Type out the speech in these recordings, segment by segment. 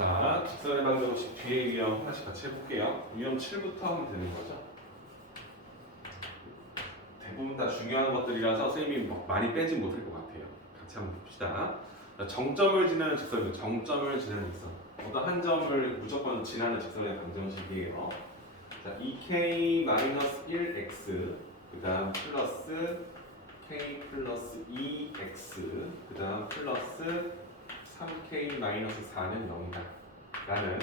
자, 직선의 방정식 뒤에 유형 하나씩 같이 해볼게요. 유형 7부터 하면 되는 거죠. 대부분 다 중요한 것들이라서 선생님이 많이 빼지 못할 것 같아요. 같이 한번 봅시다. 자, 정점을 지나는 직선이고 정점을 지나는 직선. 어떤 한 점을 무조건 지나는 직선의 방정식이에요. 자, 2k-1x 그 다음 플러스 k 플러스 2x 그 다음 플러스 3k-4는 0이다 라는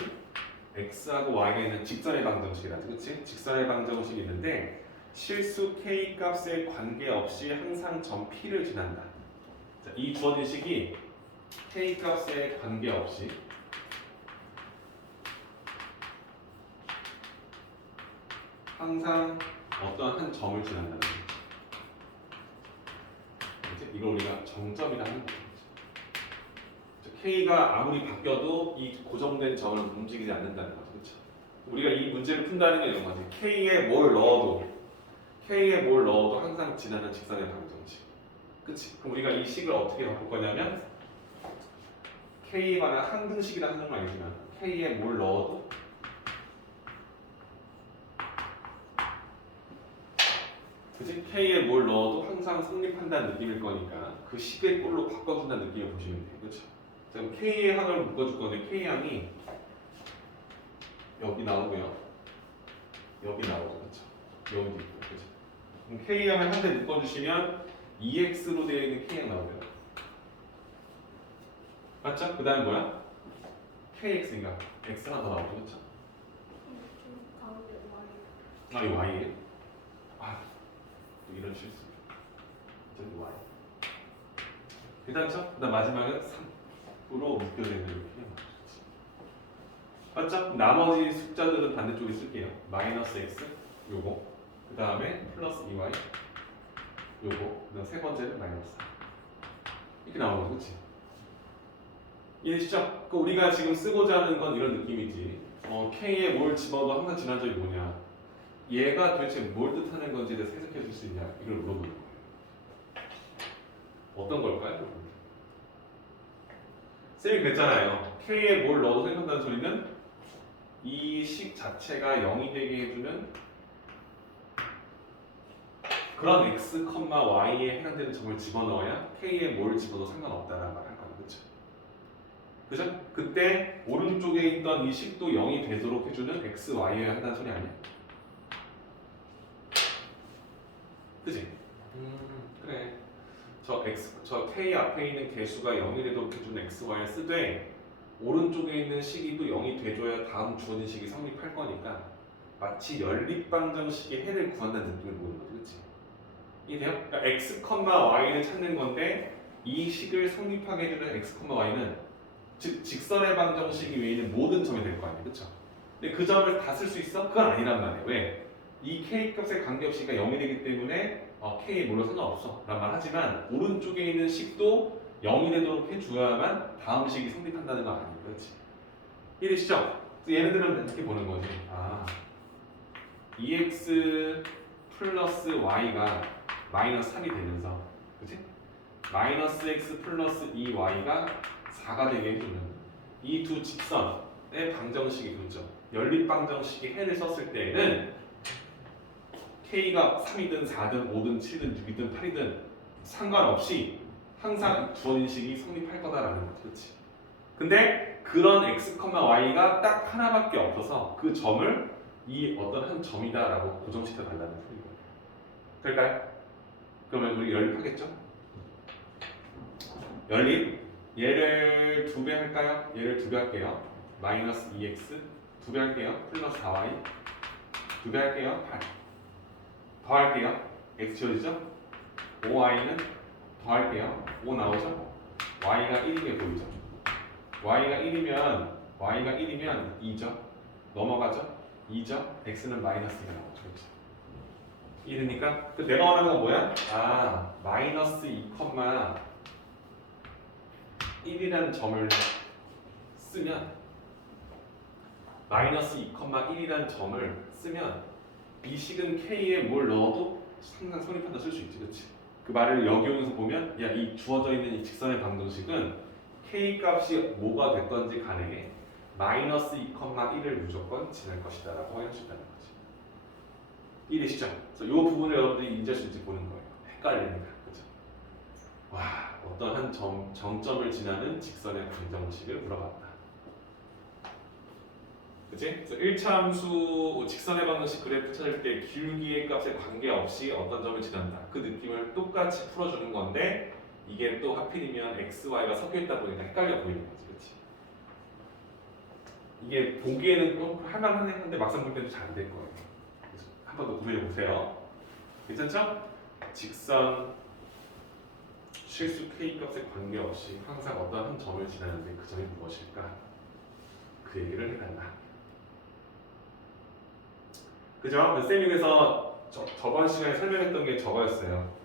x하고 y가 있는 직선의 방정식이라죠. 그치? 직선의 방정식이 있는데 실수 k 값에 관계없이 항상 점 p를 지난다. 자, 이 주어진 식이 k 값에 관계없이 항상 어떤 한 점을 지난다는 거죠. 이걸 우리가 정점이라는 거죠. K가 아무리 바뀌어도 이 고정된 점은 움직이지 않는다는 거죠. 그렇죠? 우리가 이 문제를 푼다는 게 이런 거지. K에 뭘 넣어도 항상 지나는 직선의 방정식. 그치? 그럼 우리가 이 식을 어떻게 바꿀 거냐면 K에 관한 항등식이라 하는 건 아니지만 K에 뭘 넣어도 그치? K에 뭘 넣어도 항상 성립한다는 느낌일 거니까 그 식의 꼴로 바꿔준다는 느낌을 보시면 돼요. 그렇죠? 그럼 K의 항을 묶어줄 건데 K 항이 여기 나오고요. 여기 나오죠. 그렇죠? 여기도 있고. 그렇죠? 그럼 K 항을 한 대 묶어주시면 EX로 되어 있는 K 항 나오고요. 맞죠? 그 다음에 뭐야? KX인가? X 하나 더 나오죠. 그렇죠? 아, 이 Y예요? 아, 또 이런 실수. 저기 Y. 그 다음 마지막은 3으로 묶여져 있는 이렇게 맞죠? 나머지 숫자들은 반대쪽에 쓸게요. 마이너스 x 요거 그 다음에 플러스 2y 요거 그 다음 세 번째는 마이너스 4 이렇게 나오는 거 그치? 이해되시죠? 그 우리가 지금 쓰고자 하는 건 이런 느낌이지. K에 뭘 집어도 항상 지난 점이 뭐냐, 얘가 도대체 뭘 뜻하는 건지에 대해서 해석해 줄 수 있냐 이걸 물어보는 거예요. 어떤 걸까요? 쌤이 그랬잖아요. K에 뭘 넣어도 생각한다는 소리는 이 식 자체가 0이 되게 해주는 그런 x, y에 해당되는 점을 집어넣어야 K에 뭘 집어도 상관없다라는 말을 할 거예요. 그렇죠? 그죠? 그때 오른쪽에 있던 이 식도 0이 되도록 해주는 x, y에 한다는 소리 아니야? 그지? 그래. 저 K 앞에 있는 개수가 0이 되도록 해주는 x, y를 쓰되 오른쪽에 있는 식이 또 0이 돼줘야 다음 주어진 식이 성립할 거니까 마치 연립방정식의 해를 구한다는 느낌을 보는 거죠. 그치? 이해돼요? 그러니까 x, y를 찾는 건데 이 식을 성립하게 해주는 x, y는 즉 직선의 방정식 위에 있는 모든 점이 될 거 아니에요. 그쵸? 근데 그 점을 다 쓸 수 있어? 그건 아니란 말이에요. 왜? 이 k 값에 관계없이가 0이 되기 때문에 k에 몰라 상관없어 라는 말 하지만 오른쪽에 있는 식도 0이 되도록 해줘야만 다음 식이 성립한다는 건 아니에요. 그렇지? 이해되시죠? 얘네들은 이렇게 보는 거지. 아, EX 플러스 Y가 마이너스 3이 되면서 그치? 마이너스 X 플러스 2Y가 4가 되게 해주는 이 두 직선의 방정식이 그렇죠. 연립방정식의 해를 썼을 때에는 K가 3이든 4든 5든 7든 6이든 8이든 상관없이 항상 주어진 식이 성립할 거다라는 거지. 그렇지? 근데 그런 x, y가 딱 하나밖에 없어서 그 점을 이 어떤 한 점이다라고 고정시켜 달라는 소리거든요. 될까요? 그러면 우리 연립하겠죠? 연립. 얘를 2배 할까요? 얘를 2배 할게요. 마이너스 2x 2배 할게요. 플러스 4y 2배 할게요. 8 더 할게요. x 지워지죠? 5y는 더 할게요. 5 나오죠? y가 1인 게 보이죠? y가 1이면 2죠? 넘어가죠? 2죠? x는 마이너스가 나오죠. 그렇죠? 이러니까 그 내가 원하는 건 뭐야? 아, 마이너스 2, 1이라는 점을 쓰면 마이너스 2, 1이라는 점을 쓰면 이 식은 k에 뭘 넣어도 항상 성립한다 쓸 수 있지. 그렇지? 그 말을 역이용해서 보면 이 주어져 있는 이 직선의 방정식은 k 값이 뭐가 됐던지 간에 마이너스 2,1을 무조건 지날 것이다 라고 확인할 수 있다는 거지. 이해되시죠? 그래서 이 부분을 여러분들이 인지할 수 있는지 보는 거예요. 헷갈리니까. 그죠? 와, 어떤 한 정점을 지나는 직선의 방정식을 물어봤다. 그치? 그래서 1차 함수 직선의 방정식 그래프 찾을 때 기울기의 값에 관계없이 어떤 점을 지난다. 그 느낌을 똑같이 풀어주는 건데 이게 또 하필이면 x, y가 섞여 있다 보니까 헷갈려 보이는 거지. 그치? 이게 보기에는 할만한데 막상 볼 때는 잘 안 될 거예요. 그래서 한 번 더 고민해 보세요. 괜찮죠? 직선 실수 k 값에 관계없이 항상 어떤 한 점을 지나는데 그 점이 무엇일까? 그 얘기를 해달라. 그죠? 쌤이에서 저번 시간에 설명했던 게 저거였어요.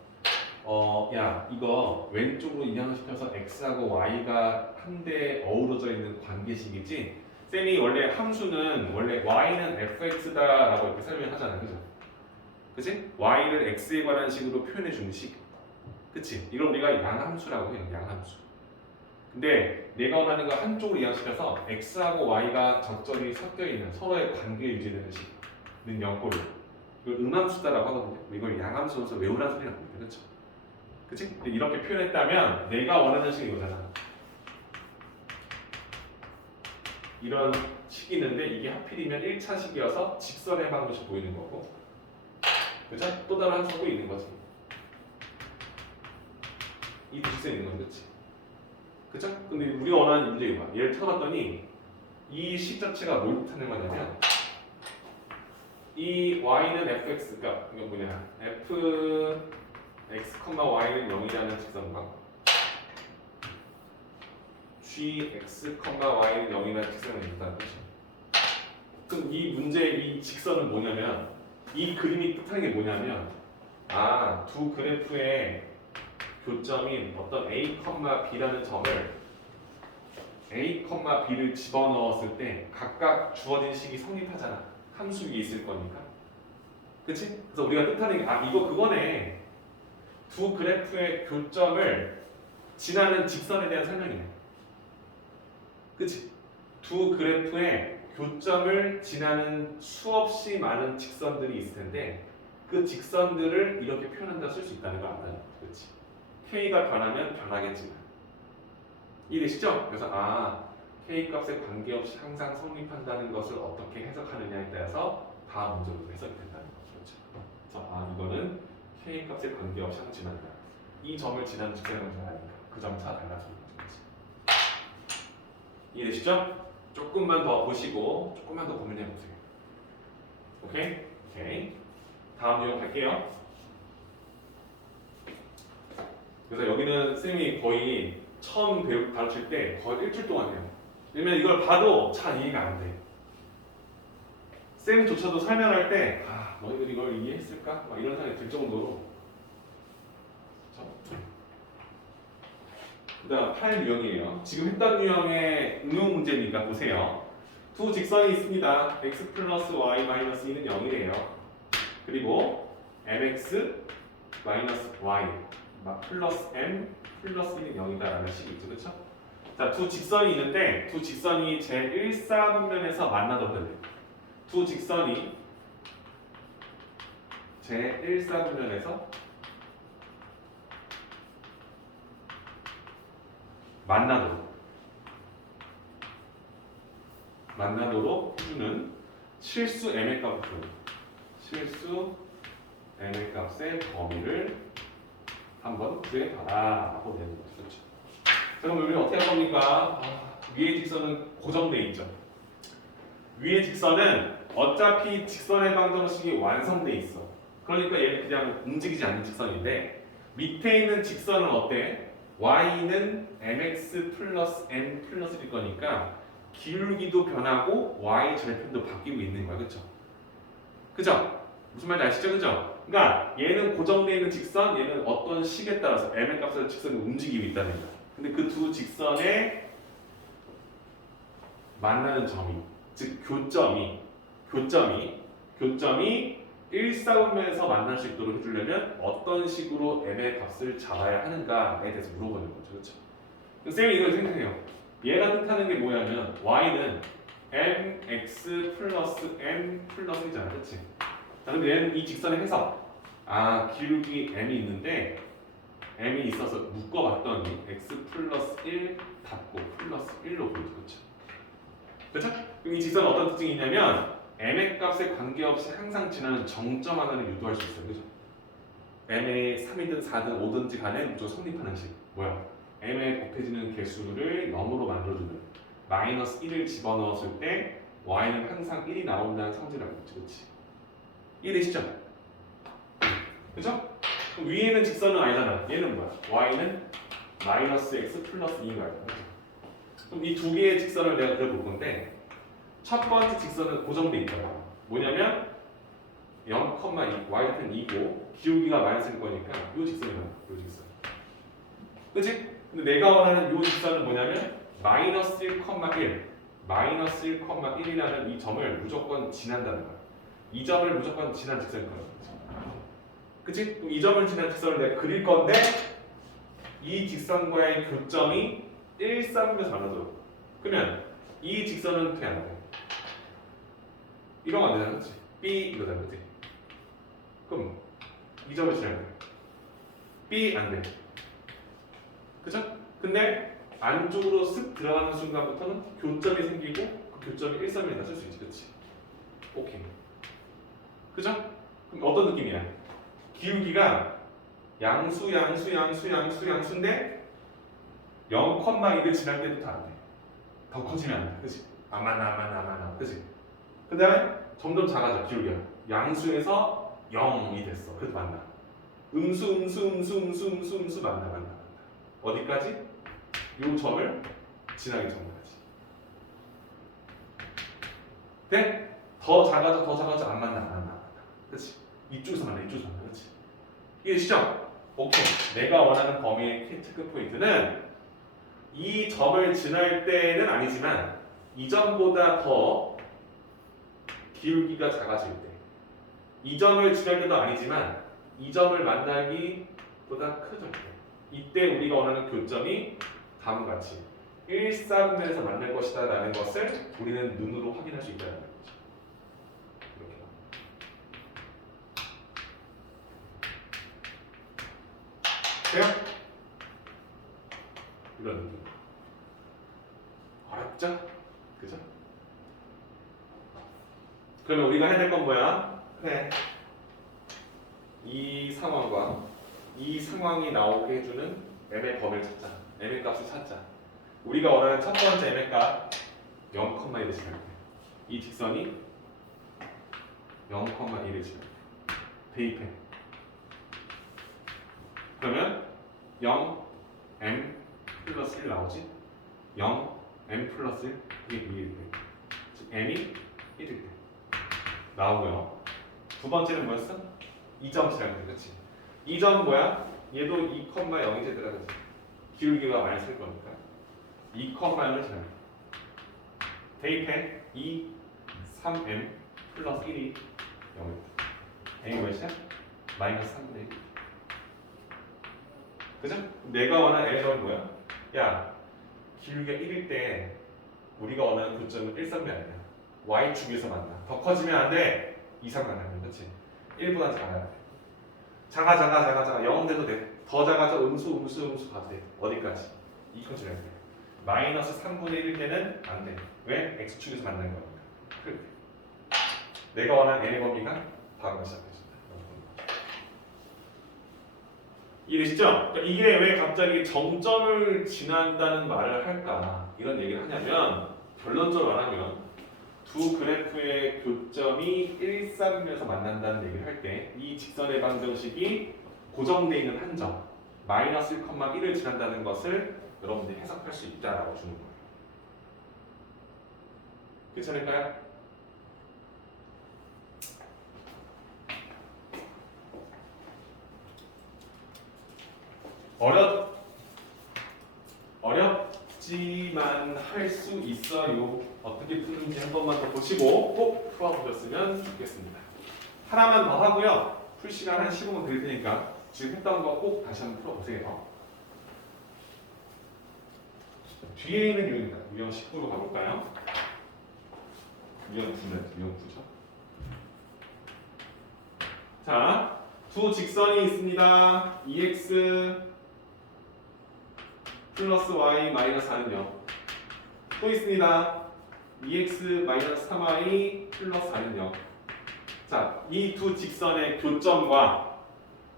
야, 이거 왼쪽으로 인양시켜서 x하고 y가 한데 어우러져 있는 관계식이지? 쌤이 원래 함수는 원래 y는 fx다라고 이렇게 설명하잖아, 그죠? 그치? y를 x에 관한 식으로 표현해 주는 식. 그치? 이걸 우리가 양함수라고 해요, 양함수. 근데 내가 원하는 거 한쪽으로 이양시켜서 x하고 y가 적절히 섞여 있는 서로의 관계 유지되는 식은 영꼴로. 이걸 음함수다라고 하거든요. 이걸 양함수로서 외우라는 소리 나옵니다, 그렇죠? 그치? 이렇게 표현했다면 내가 원하는 식이 이거잖아. 이런 식이 있는데 이게 하필이면 1차 식이어서 직선의 방정식 보이는 거고, 그죠? 또 다른 한 속도 있는 거지. 이 직선이 있는 건 그치? 그죠? 근데 우리가 원하는 문제가 뭐야? 얘를 쳐봤더니 이 식 자체가 뭘 뜻하는 거냐면 이 y는 fx가 이거 뭐냐? fx, y는 0이라는 직선과 gx, y는 0이라는 직선이 있다는 거죠. 그럼 이 문제의 이 직선은 뭐냐면 이 그림이 뜻하는 게 뭐냐면 두 그래프의 교점인 어떤 a, b라는 점을 a, b를 집어넣었을 때 각각 주어진 식이 성립하잖아. 함수 위에 있을 거니까. 그치? 그래서 우리가 뜻하는 게 이거 그거네. 두 그래프의 교점을 지나는 직선에 대한 설명이네. 그치? 두 그래프의 교점을 지나는 수없이 많은 직선들이 있을 텐데 그 직선들을 이렇게 표현한다 쓸 수 있다는 걸 안다는 거지. 그치? K가 변하면 변하겠지만 이해되시죠? 그래서 K 값에 관계없이 항상 성립한다는 것을 어떻게 해석하느냐에 따라서 다음 문제로 해석이 된다는 거죠. 그렇죠? 그래서 이거는 K 값에 관계없이 항상 지난다. 이 점을 지나는 직선을 말하니까 그 점차 달라서 이해되시죠? 조금만 더 보시고 조금만 더 고민해 보세요. 오케이? 오케이. 다음 내용 갈게요. 그래서 여기는 쌤이 거의 처음 가르칠 때 거의 일주일 동안 해요. 왜냐면 이걸 봐도 잘 이해가 안 돼. 쌤조차도 설명할 때 너희들 이걸 이해했을까? 막 이런 생각이 들 정도로. 그다음 8 유형이에요. 지금 했던 유형의 응용 문제니까 보세요. 두 직선이 있습니다. x 플러스 y 마이너스 2는 0이래요. 그리고 mx 마이너스 y 플러스 m 플러스 2는 0이다라는 식이 있죠. 그렇죠? 자, 두 직선이 있는데 두 직선이 제1사분면에서 만나도록 해요. 두 직선이 제1사분면에서 만나도록 해주는 실수 m의 값을 실수 m의 값의 범위를 한번 구해봐라 하고 되는 거죠. 그렇죠? 자, 그럼 우리 어떻게 할 겁니까? 위의 직선은 고정돼 있죠. 위의 직선은 어차피 직선의 방정식이 완성돼 있어. 그러니까 얘는 그냥 움직이지 않는 직선인데 밑에 있는 직선은 어때? y는 mx 플러스 n 플러스 1일 거니까 기울기도 변하고 y 절편도 바뀌고 있는 거야. 그쵸? 그죠? 무슨 말인지 아시죠? 그죠? 그러니까 얘는 고정되어 있는 직선, 얘는 어떤 식에 따라서 m의 값에서 직선이 움직이고 있다는 거야. 근데 그 두 직선의 만나는 점이, 즉 교점이 1사분면에서 만날 수 있도록 해주려면 어떤 식으로 m의 값을 잡아야 하는가에 대해서 물어보는 거죠. 그렇죠? 쌤이 이걸 생각해요. 얘가 뜻하는 게 뭐냐면 y는 mx 플러스 n 플러스 1이잖아, 그렇지? 자, 근데 얘는 이 직선의 해석. 기울기 m이 있는데 m이 있어서 묶어봤더니 x 플러스 1 닫고 플러스 1로 보이죠, 그렇죠? 그렇죠? 그럼 이 직선은 어떤 특징이 있냐면 m의 값에 관계없이 항상 지나는 정점 하나를 유도할 수 있어요, 그렇죠? m의 3이든 4든 5든지 간에 무조건 성립하는 식. 뭐야? m의 곱해지는 개수를 0으로 만들어주는 마이너스 1을 집어넣었을 때 y는 항상 1이 나온다는 성질이라고 했지, 그렇지? 이해되시죠? 그죠? 위에는 직선은 아니잖아. 얘는 뭐야? y는 마이너스 x 플러스 2인 거야. 그럼 이 두 개의 직선을 내가 그려볼 건데 첫 번째 직선은 고정돼 있잖아. 뭐냐면 0,2 y는 2고 기울기가 마이너스일 거니까 이 직선이야. 이 직선. 그치? 근데 내가 원하는 이 직선은 뭐냐면 마이너스 1,1 마이너스 1,1이라는 이 점을 무조건 지난다는 거야. 이 점을 무조건 지난 직선일 거야. 그치? 그럼 이 점을 지난 직선을 내가 그릴 건데 이 직선과의 교점이 1, 3에서 만나도록. 그러면 이 직선은 돼, 안 돼? 이러면 안 되잖아, 그치? B 이거잖아, 그치? 그럼 이 점을 지나야 돼. B 안 돼. 그죠? 근데 안쪽으로 쓱 들어가는 순간부터는 교점이 생기고 그 교점이 1, 3이다 쓸 수 있지, 그치? 오케이. 그죠? 그럼 어떤 느낌이야? 기울기가 양수인데 0,2를 지날 때부터 안 돼. 더 커지면 안 돼. 그치? 안 만나. 그치? 그 다음에 점점 작아져, 기울기가. 양수에서 0이 됐어. 그래도 만나. 음수 만나. 어디까지? 요 점을 지나기 전까지. 네? 더 작아져. 안 만나. 그치? 이쪽에서 만나. 그치? 이해되시죠? 오케이. 내가 원하는 범위의 체크 포인트는 이 점을 지날 때는 아니지만 이 점보다 더 기울기가 작아질 때, 이 점을 지날 때도 아니지만 이 점을 만나기보다 커질 때, 이때 우리가 원하는 교점이 다음과 같이 1, 3면에서 만날 것이다 라는 것을 우리는 눈으로 확인할 수 있다는 거죠. 이렇게. 돼요? 이런 느낌. 어렵죠? 그죠? 그러면 우리가 해야 될 건 뭐야? 그래. 이 상황과 이 상황이 나오게 해주는 m의 범위를 찾자. m의 값을 찾자. 우리가 원하는 첫 번째 m의 값 0,1을 지날 때. 이 직선이 0,1을 지날 때. 대입해. 그러면 0m 플러스 1 나오지? 0m 플러스 1 이게 2일 때. 즉 m이 1일 때. 나오고요. 두 번째는 뭐였어? 2점 지날 때, 그렇지? 2점 뭐야? 얘도 2,0이 되더라, 그렇지? 기울기가 많이 쓸 거니까 2,0을 지날 때. 대입해 2, 3m 플러스 1이 0일 때. m이 몇이야? 마이너스 3분의 1. 그죠? 내가 원하는 m의 점은 뭐야? 야, 기울기가 1일 때 우리가 원하는 교점은 1, 3이 아니야. y축에서 만나. 더 커지면 안 돼. 2, 3 만나면, 그렇지? 1보다 작아야 돼. 작아. 0 돼도 돼. 더 작아져. 음수 가도 돼. 어디까지? 2컷 지날 때. 마이너스 3분의 1일 때는 안 돼. 왜? x축에서 만나는 거니까. 그래. 내가 원하는 n의 범위가 다음과 시작해준다. 이해되시죠? 그러니까 이게 왜 갑자기 정점을 지난다는 말을 할까? 이런 얘기를 하냐면 결론적으로 말하면 두 그래프의 교점이 1, 3면에서 만난다는 얘기를 할 때 이 직선의 방정식이 고정되어 있는 한 점 마이너스 1,1을 지난다는 것을 여러분들이 해석할 수 있다라고 주는 거예요. 괜찮을까요? 어렵지만 할 수 있어요. 어떻게 푸는지 한 번만 더 보시고 꼭 풀어보셨으면 좋겠습니다. 하나만 더 하고요. 풀 시간 한 15분 드릴 테니까 지금 했던 거 꼭 다시 한번 풀어보세요. 뒤에 있는 유형 19로 가볼까요? 유형구죠. 자, 두 직선이 있습니다. 2x 플러스 y 마이너스 4는요. 또 있습니다. 2x 마이너스 3y 플러스 4는요. 자, 이 두 직선의 교점과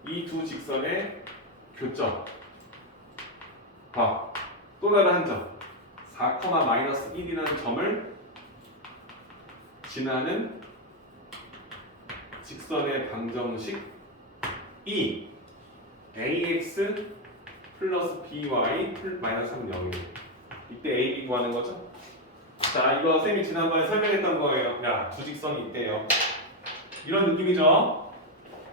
이 두 직선의 교점. 봐. 또 다른 한 점. 4, 마이너스 1이라는 점을 지나는 직선의 방정식 E ax 플러스 by 마이너스 3은 0이에요. 이때 a, b 구하는 거죠. 자, 이거 쌤이 지난번에 설명했던 거예요. 야, 두 직선이 있대요. 이런 느낌이죠.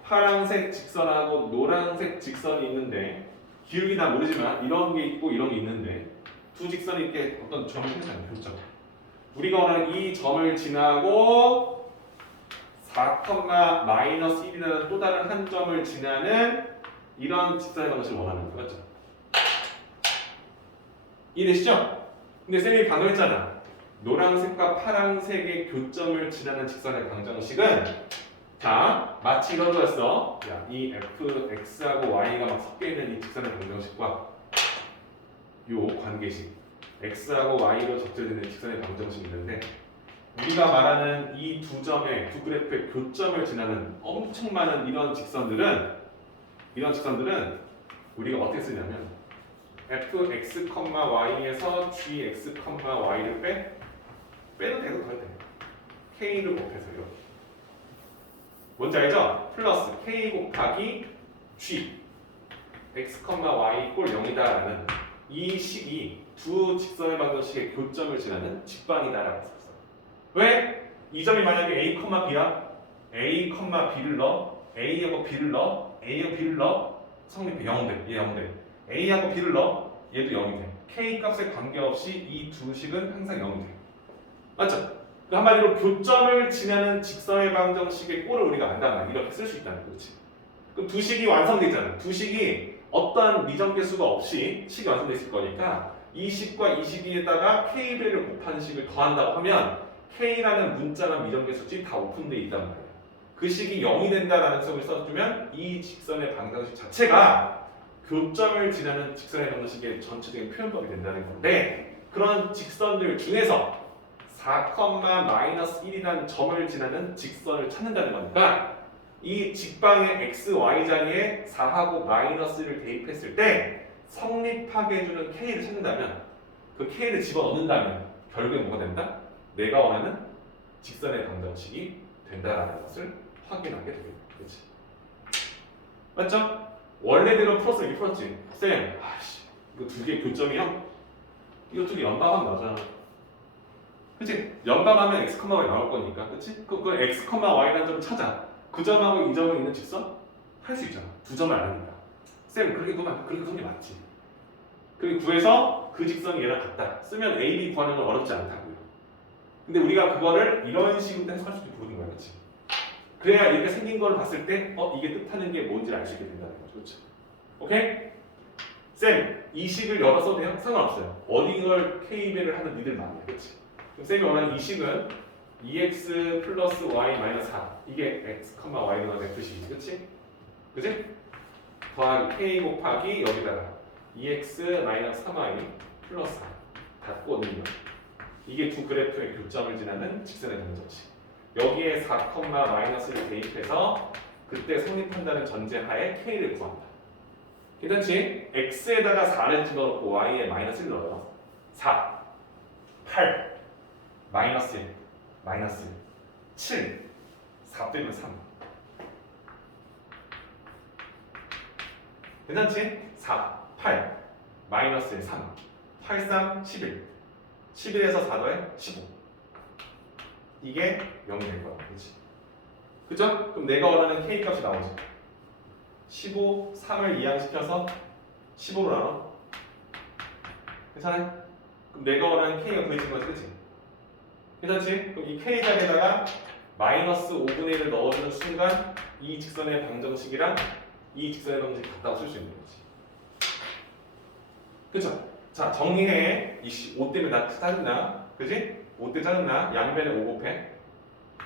파란색 직선하고 노란색 직선이 있는데 기울기 다 모르지만 이런 게 있고 이런 게 있는데 두 직선이 이렇게 어떤 점을 생각하는 교점. 우리가 원하는 이 점을 지나고 4, 마이너스 1이라는 또 다른 한 점을 지나는 이런 직선의 방식을 원하는 거죠. 맞죠? 이해되시죠? 근데 쌤이 방금 했잖아. 노란색과 파란색의 교점을 지나는 직선의 방정식은 자, 마치 이런 거였어. 야, 이 fx하고 y가 막 섞여 있는 이 직선의 방정식과 요 관계식 x하고 y로 적절되는 직선의 방정식이 있는데 우리가 말하는 이 두 점의 두 그래프의 교점을 지나는 엄청 많은 이런 직선들은 우리가 어떻게 쓰냐면 fx, y에서 gx, y를 빼도 되고 덜 돼. k를 곱해서 이렇게. 뭔지 알죠? 플러스 k 곱하기 g x, y 이꼴 0이다라는 이 식이 두 직선의 방정식의 교점을 지나는 직방이다라고 했었어. 왜? 이 점이 만약에 a, b야. a, b를 넣어. a하고 b를 넣어. a하고 b를 넣어. 성립해. 0돼. 얘 0돼. a하고 b를 넣어. 얘도 0이 돼. k 값에 관계없이 이 두 식은 항상 0이 돼. 맞죠? 그 한마디로 교점을 지나는 직선의 방정식의 꼴을 우리가 안다는 말 이렇게 쓸 수 있다는 거지. 그럼 두 식이 완성되잖아. 두 식이 어떠한 미정계수가 없이 식이 완성됐을 거니까 이 식과 이 식에다가 k배를 곱하는 식을 더한다고 하면 k라는 문자가 미정계수지 다 오픈되어 있단 말이야. 그 식이 0이 된다라는 속을 써주면 이 직선의 방정식 자체가 교점을 지나는 직선의 방정식의 전체적인 표현법이 된다는 건데 그런 직선들 중에서 4, 마이너스 1이라는 점을 지나는 직선을 찾는다는 거니까 이 직방의 x, y 자리에 4하고 마이너스를 대입했을 때 성립하게 해주는 k를 찾는다면 그 k를 집어넣는다면 결국에 뭐가 된다? 내가 원하는 직선의 방정식이 된다라는 것을 확인하게 되겠다. 그렇지? 맞죠? 원래대로 풀었어. 이게 풀었지? 쌤, 아씨, 이거 두 개 교점이요? 이거 두 개 연방하면 나잖아. 그치? 연방하면 x, y 나올 거니까. 그치? 그 x, y라는 점을 찾아. 그 점하고 이 점은 있는 직선? 할 수 있잖아. 두 점을 아니까. 쌤, 그렇게 구는 게 맞지. 그리고 구해서 그 직선이 얘랑 같다. 쓰면 a, b 구하는 건 어렵지 않다고요. 근데 우리가 그거를 이런 식으로 해석할 수도 부르는 거야. 그치? 그래야 이렇게 생긴 걸 봤을 때 이게 뜻하는 게 뭔지 알 수 있게 된다는 거죠. 그렇죠? 오케이? 쌤, 이 식을 열어서 돼요? 상관없어요. 어디 걸 k배를 하는 니들 마음이야. 그렇지? 그럼 쌤이 원하는 이 식은 2x 플러스 y 마이너스 4 이게 x, y로 된 F식이지. 그치? 그치? 더하기 k 곱하기 여기다가 2x 마이너스 3y 플러스 4 닫고 넣으면 이게 두 그래프의 교점을 지나는 직선의 방정식. 여기에 4, 마이너스를 대입해서 그때 성립한다는 전제하에 k를 구한다. 괜찮지? x에다가 4를 집어넣고 y에 마이너스를 넣어요. 4, 8, 마이너스 1, 마이너스 1, 7, 4 빼면 3. 괜찮지? 4, 8, 마이너스 1, 3, 8, 3, 11. 11에서 4 더해 15. 이게 0이 될 거야. 그렇지? 그죠? 그럼 내가 원하는 k 값이 나오지. 15, 3을 이항시켜서 15로 나눠. 괜찮아요? 그럼 내가 원하는 k가 구해진 거지. 그치? 괜찮지? 그럼 이 k 자리에다가 마이너스 5분의 1을 넣어주는 순간 이 직선의 방정식이랑 이 직선의 방정식이 같다고 쓸 수 있는 거지. 그쵸? 자, 정리해. 이 5 때문에 나 짜증나. 그지? 5 때 짜증나? 양변에 5 곱해.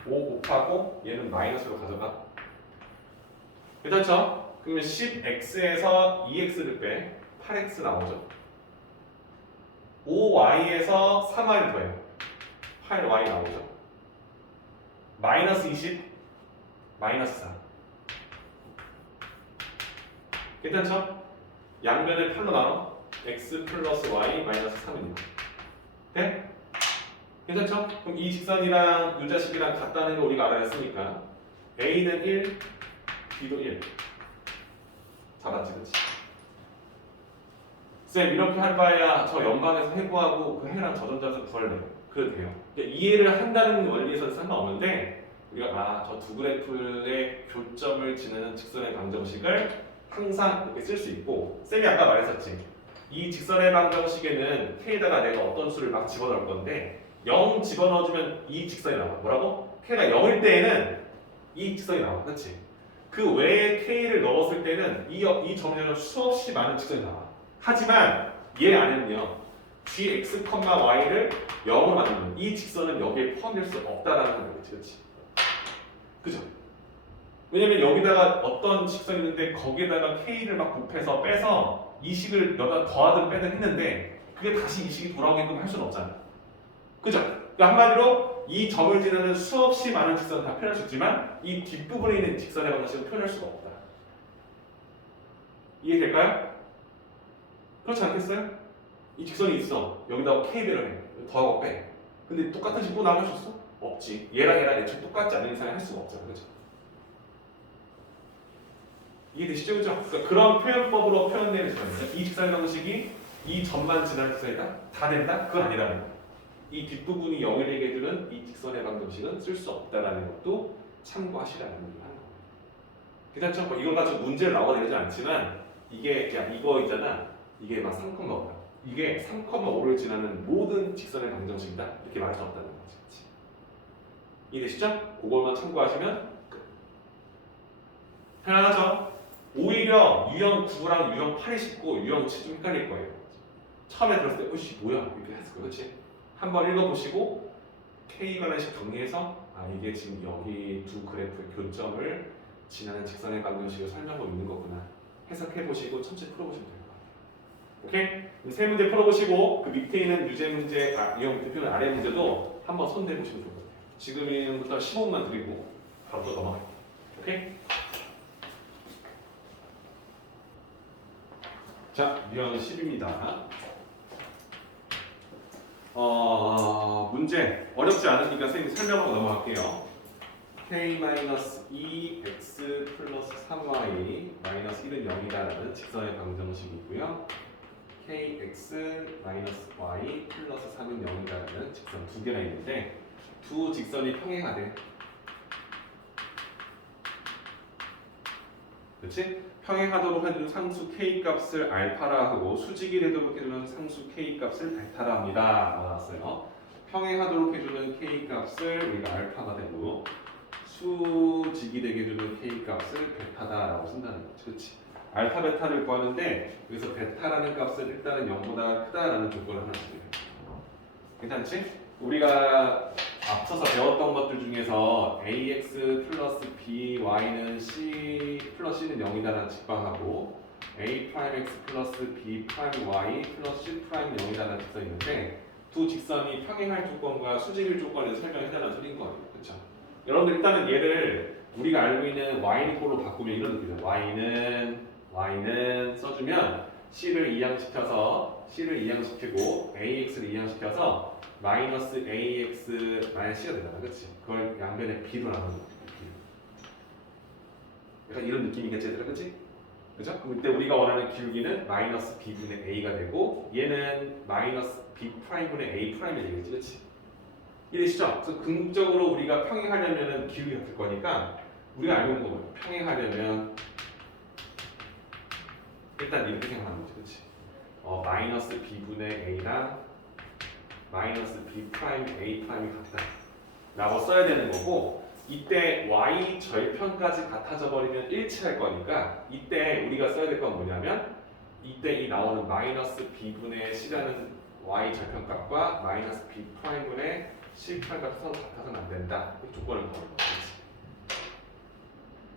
5 곱하고 얘는 마이너스로 가져가. 괜찮죠? 그러면 10x에서 2x를 빼 8x 나오죠. 5y에서 3y를 더해요. 8y 나오죠. 마이너스 20, 마이너스 4. 괜찮죠? 양변을 8로 나눠. x 플러스 y 마이너스 3입니다. 네? 괜찮죠? 그럼 이 직선이랑 이 자식이랑 같다는 거 우리가 알아냈으니까 a는 1, b도 1. 잡았지, 그치? 쌤, 이렇게 할 바에야 저 연방에서 해부하고 그 해랑 저전자에서 구할래요. 그래도 돼요. 그러니까 이해를 한다는 원리에서는 상관없는데 우리가 저 두 그래프의 교점을 지나는 직선의 방정식을 항상 이렇게 쓸 수 있고, 쌤이 아까 말했었지. 이 직선의 방정식에는 k에다가 내가 어떤 수를 막 집어넣을 건데 0 집어넣어주면 이 직선이 나와. 뭐라고? k가 0일 때에는 이 직선이 나와. 그렇지? 그 외에 k를 넣었을 때는 이 점에는 수없이 많은 직선이 나와. 하지만 얘 안에는요, gx, y를 0으로 만들면 이 직선은 여기에 포함될 수 없다라는 거겠지, 그렇지? 그죠? 왜냐면 여기다가 어떤 직선이 있는데 거기에다가 k를 막 곱해서 빼서 이 식을 여기다 더하든 빼든 했는데 그게 다시 이 식이 돌아오게끔 할 수는 없잖아. 그죠? 그러니까 한마디로 이 점을 지나는 수없이 많은 직선을 다 표현할 수 있지만 이 뒷부분에 있는 직선의 방정식은 표현할 수가 없다. 이해될까요? 그렇지 않겠어요? 이 직선이 있어. 여기다가 k배를 해. 더하고 빼. 근데 똑같은 식 또 나올 수 있어? 없지. 얘랑 애초에 똑같지 않은 이상은 할 수가 없잖아. 그죠? 이해되시죠? 그죠? 그러니까 그런 표현법으로 표현되는 직선이죠. 이 직선 방식이 이 점만 지날 직선이다? 다 된다? 그건 아니라는 거예요. 이 뒷부분이 0이 되게 해주는 이 직선의 방정식은 쓸 수 없다라는 것도 참고하시라는 얘기를 하는 거예요. 괜찮죠? 뭐 이걸 가지고 문제를 나오게 되지 않지만 이게 야 이거 있잖아. 이게 막 3,5다. 이게 3,5를 지나는 모든 직선의 방정식이다. 이렇게 말할 수 없다는 거지. 이해되시죠? 그걸만 참고하시면 끝. 편안하죠? 오히려 유형 9랑 유형 8이 쉽고 유형 7이 좀 헷갈릴 거예요. 처음에 들었을 때 어씨 뭐야? 이렇게 했을 거예요. 그렇지? 한번 읽어보시고 K관한식 정리해서 이게 지금 여기 두 그래프의 교점을 지나는 직선의 방정식을 설명하고 있는 거구나. 해석해보시고 천천히 풀어보시면 돼요. 오케이? 세 문제 풀어보시고 그 밑에 있는 유제 문제, 이형 밑에 표는 아래 문제도 한번 손대보시면 좋을 것 같아요. 지금부터 15분만 드리고 바로 또 넘어갈게요. 오케이? 자, 유형 10입니다. 문제 어렵지 않으니까 선생님이 설명하고 넘어갈게요. k-2x 플러스 3y 마이너스 1은 0이다라는 직선의 방정식이고요. kx 마이너스 y 플러스 3은 0이다라는 직선 두 개나 있는데 두 직선이 평행하대. 그렇지? 평행하도록 해주는 상수 k 값을 알파라 하고 수직이 되도록 해주는 상수 k 값을 베타라 합니다. 나왔어요. 평행하도록 해주는 k 값을 우리가 알파가 되고 수직이 되게 해주는 k 값을 베타다라고 쓴다는 거죠. 그렇지? 알파 베타를 구하는데 여기서 베타라는 값은 일단은 0보다 크다라는 조건을 하나 주게 돼요. 괜찮지? 우리가 앞서서 배웠던 것들 중에서 ax 플러스 by는 c 플러스 c는 0이다라는 직방하고 a 프라임 x 플러스 b 프라임 y 플러스 c 프라임 0이다라는 직선이 있는데 두 직선이 평행할 조건과 수직일 조건에서 설명해달라는 소리인 거예요. 그렇죠? 여러분들 일단은 얘를 우리가 알고 있는 y는 꼴로 바꾸면 이런 느낌이죠. y는 써주면 c를 이항시키고 ax를 이항시켜서 마이너스 ax 마이너스 c가 되잖아, 그렇지? 그걸 양변에 b로 나누는 거지. 약간 이런 느낌이겠지, 얘들아, 그렇지? 그죠? 그럼 이때 우리가 원하는 기울기는 마이너스 b분의 a가 되고 얘는 마이너스 b 프라임분의 a 프라임이 되겠지, 그렇지? 이해되시죠? 그래서 궁극적으로 우리가 평행하려면 기울기가 될 거니까 우리가 알고 있는 거 뭐예요? 평행하려면 일단 이렇게 생각하는 거지, 그렇지? 마이너스 b분의 a랑 마이너스 b 프라임 a 프라임이 같다 라고 써야 되는 거고 이때 y 절편까지 같아져 버리면 일치할 거니까 이때 우리가 써야 될 건 뭐냐면 이때 이 나오는 마이너스 b분의 c라는 y 절편값과 마이너스 b 프라임분의 C'과 서로 같아서는 안 된다. 이 조건을 걸는 거지.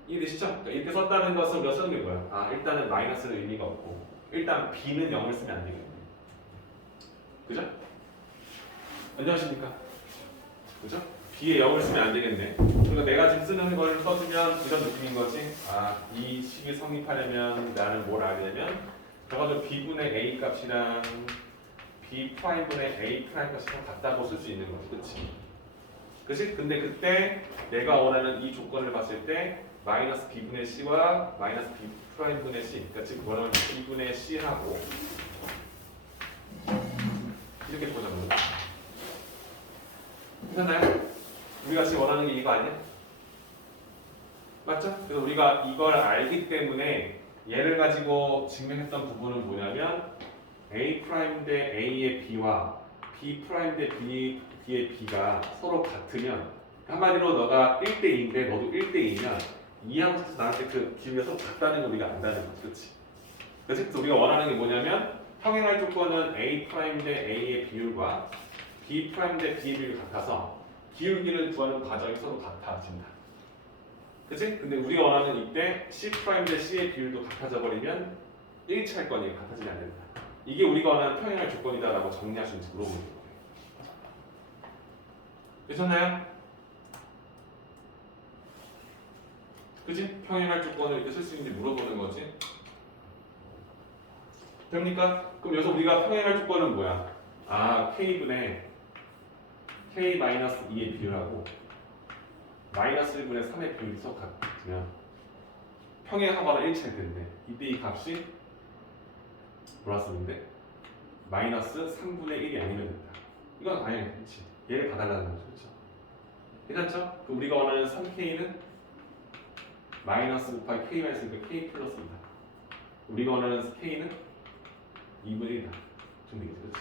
이해되시죠? 그러니까 이렇게 썼다는 것은 우리가 쓰는 게 뭐야? 아, 일단은 마이너스는 의미가 없고 일단 B는 0을 쓰면 안 되겠네. 그죠? 안녕하십니까? 그죠? B에 0을 쓰면 안 되겠네. 그러니까 내가 지금 쓰는 걸 써주면 이런 느낌인 거지. 아, 이 식이 성립하려면 나는 뭘 알려면 적어도 B분의 A 값이랑 B'분의 A 값이랑 같다고 쓸 수 있는 거지. 그치? 그치? 근데 그때 내가 원하는 이 조건을 봤을 때 마이너스 B분의 C와 마이너스 B'분의 C, 그러니까 지금 원하는 B분의 C하고 이렇게 보자면 괜찮나요? 우리가 지금 원하는 게 이거 아니야? 맞죠? 그래서 우리가 이걸 알기 때문에 얘를 가지고 증명했던 부분은 뭐냐면 A' 대 A의 B와 B' 대 B의 B가 서로 같으면 한마디로 너가 1대2인데 너도 1대2면 이 함수에서 나한테 그 기울기가 서로 같다는 걸 우리가 안다는 거지. 그렇지? 그래서 우리가 원하는 게 뭐냐면 평행할 조건은 A' 대 A의 비율과 B' 대 B의 비율이 같아서 기울기를 구하는 과정이 서로 같아진다. 그치? 근데 우리가 원하는 이때 C' 대 C의 비율도 같아져 버리면 일치할 거니까 같아지지 않는다. 이게 우리가 원하는 평행할 조건이다라고 정리할 수 있는지 물어보는 거예요. 괜찮나요? 그치? 평행할 조건을 이렇게 쓸 수 있는지 물어보는 거지. 됩니까? 그럼 여기서 우리가 평행할 조건은 뭐야? 아, K분의 K-2의 비율하고 마이너스 1분의 3의 비율이 서로 같으면 평행하거나 일치할 텐데 이때 이 값이 뭐라 쓰는데? 마이너스 3분의 1이 아니면 된다. 이건 아니야. 그렇지. 얘를 봐달라는 거죠. 그렇죠? 괜찮죠? 그럼 우리가 원하는 3K는 마이너스 곱하기 K 마이너스 니까 K 플러스이다. 우리가 원하는 K는 2분의 1이다. 좀 되겠지. 그렇지?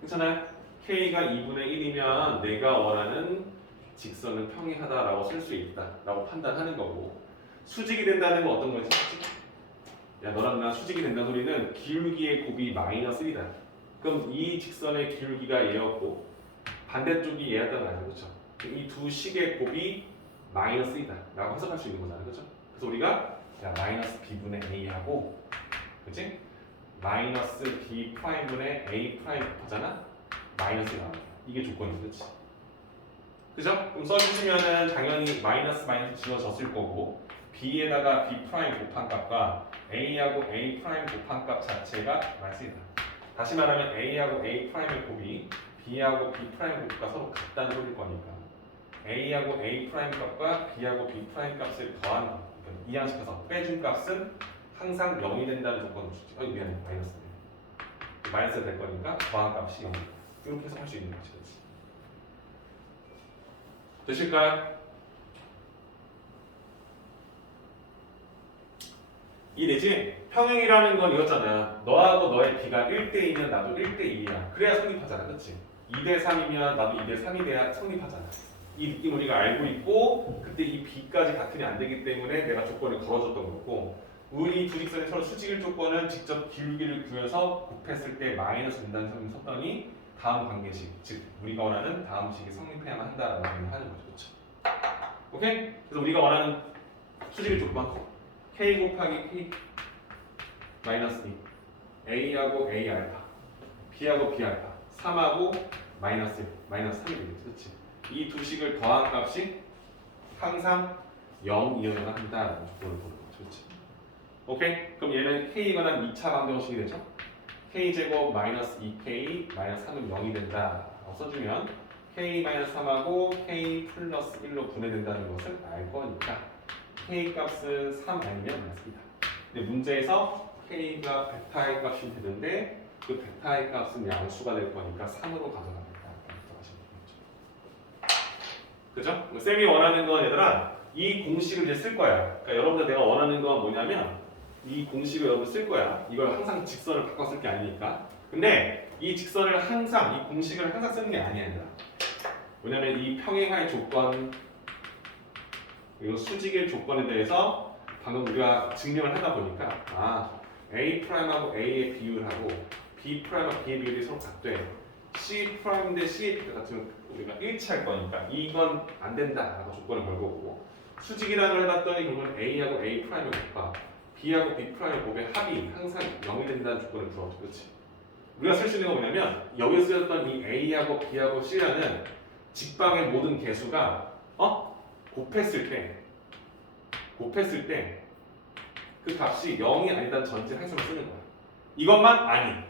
괜찮아요? K가 2분의 1이면 내가 원하는 직선은 평행하다라고 쓸 수 있다라고 판단하는 거고 수직이 된다는 건 어떤 거지? 야, 너랑 나 수직이 된다는 소리는 기울기의 곱이 마이너스 1이다. 그럼 이 직선의 기울기가 얘였고 반대쪽이 얘였단 말이야. 그렇죠? 이 두 식의 곱이 마이너스 1이다 라고 해석할 수 있는 거잖아. 그렇죠? 그래서 우리가 야, 마이너스 B분의 A하고 그치? 마이너스 B 프라임분의 A 프라임 곱하잖아? 마이너스 나옵니다. 이게 조건이지. 그치? 그죠? 그럼 써주시면은 당연히 마이너스 지워졌을 거고 B에다가 B 프라임 곱한 값과 A하고 A 프라임 곱한 값 자체가 마이너스이다. 다시 말하면 A하고 A 프라임의 곱이 B하고 B 프라임 곱과 서로 같다는 소리일 거니까 A하고 A 프라임 값과 B하고 B 프라임 값을 더한 그러니까 이항시켜서 빼준 값은 항상 0이 된다는 조건을 주지. 미안해. 마이너스네. 마이너스 될 거니까 더한 값이 0이다. 이렇게 해석할 수 있는 거지. 되실까요? 이해되지? 평행이라는 건 이거잖아. 너하고 너의 B가 1대2면 나도 1대2야. 그래야 성립하잖아. 그치? 2대3이면 나도 2대3이 돼야 성립하잖아. 이 느낌 우리가 알고 있고 그때 이 B까지 같으면 안 되기 때문에 내가 조건을 걸어줬던 거고 우리 두 직선의 서로 수직일 조건은 직접 기울기를 구해서 곱했을 때 마이너스 된다는 성을 썼더니 다음 관계식, 즉 우리가 원하는 다음 식이 성립해야만 한다라고 하는 거죠. 그렇죠? 오케이? 그래서 우리가 원하는 수직일 조건 K 곱하기 K 마이너스 2 A하고 A 알파 B하고 B 알파 3하고 마이너스 1 마이너스 3이 되겠지. 그렇지? 이 두 식을 더한 값이 항상 0이어야 한다라는 조건을 보는 거죠. 그렇지? 오케이? 그럼 얘는 K가 2차 방정식이 되죠? K제곱 마이너스 2K 마이너스 3은 0이 된다 라고 써주면 K 마이너스 3하고 K 플러스 1로 분해된다는 것을 알 거니까 K 값은 3 아니면 마이너스이다. 근데 문제에서 K가 베타의 값이 되는데 그 베타의 값은 양수가 될 거니까 3으로 가져갑니다. 그죠? 쌤이 원하는 건 얘들아 이 공식을 이제 쓸 거야. 그러니까 여러분들 내가 원하는 건 뭐냐면 이 공식을 여러분 쓸 거야. 이걸 항상 직선을 바꿔 쓸 게 아니니까. 근데 이 직선을 항상 이 공식을 항상 쓰는 게 아니야, 얘들아. 왜냐면 이 평행할 조건 그리고 수직일 조건에 대해서 방금 우리가 증명을 하다 보니까 아 A 프라임하고 A의 비율하고 B 프라임하고 B의 비율이 서로 같대. C 프라임 대 C 같으면 우리가 일치할 거니까 이건 안 된다라고 조건을 걸고 오고 수직이라는 걸 해봤더니 결국은 A하고 A 프라임의 곱과 B하고 B 프라임의 곱의 합이 항상 0이 된다는 조건을 풀어줘. 그렇지? 우리가 쓸 수 있는 건 뭐냐면 여기 쓰였던 이 A하고 B하고 C라는 직방의 모든 개수가 곱했을 때 그 값이 0이 아니다는 전제 해석을 쓰는 거야. 이것만 아닌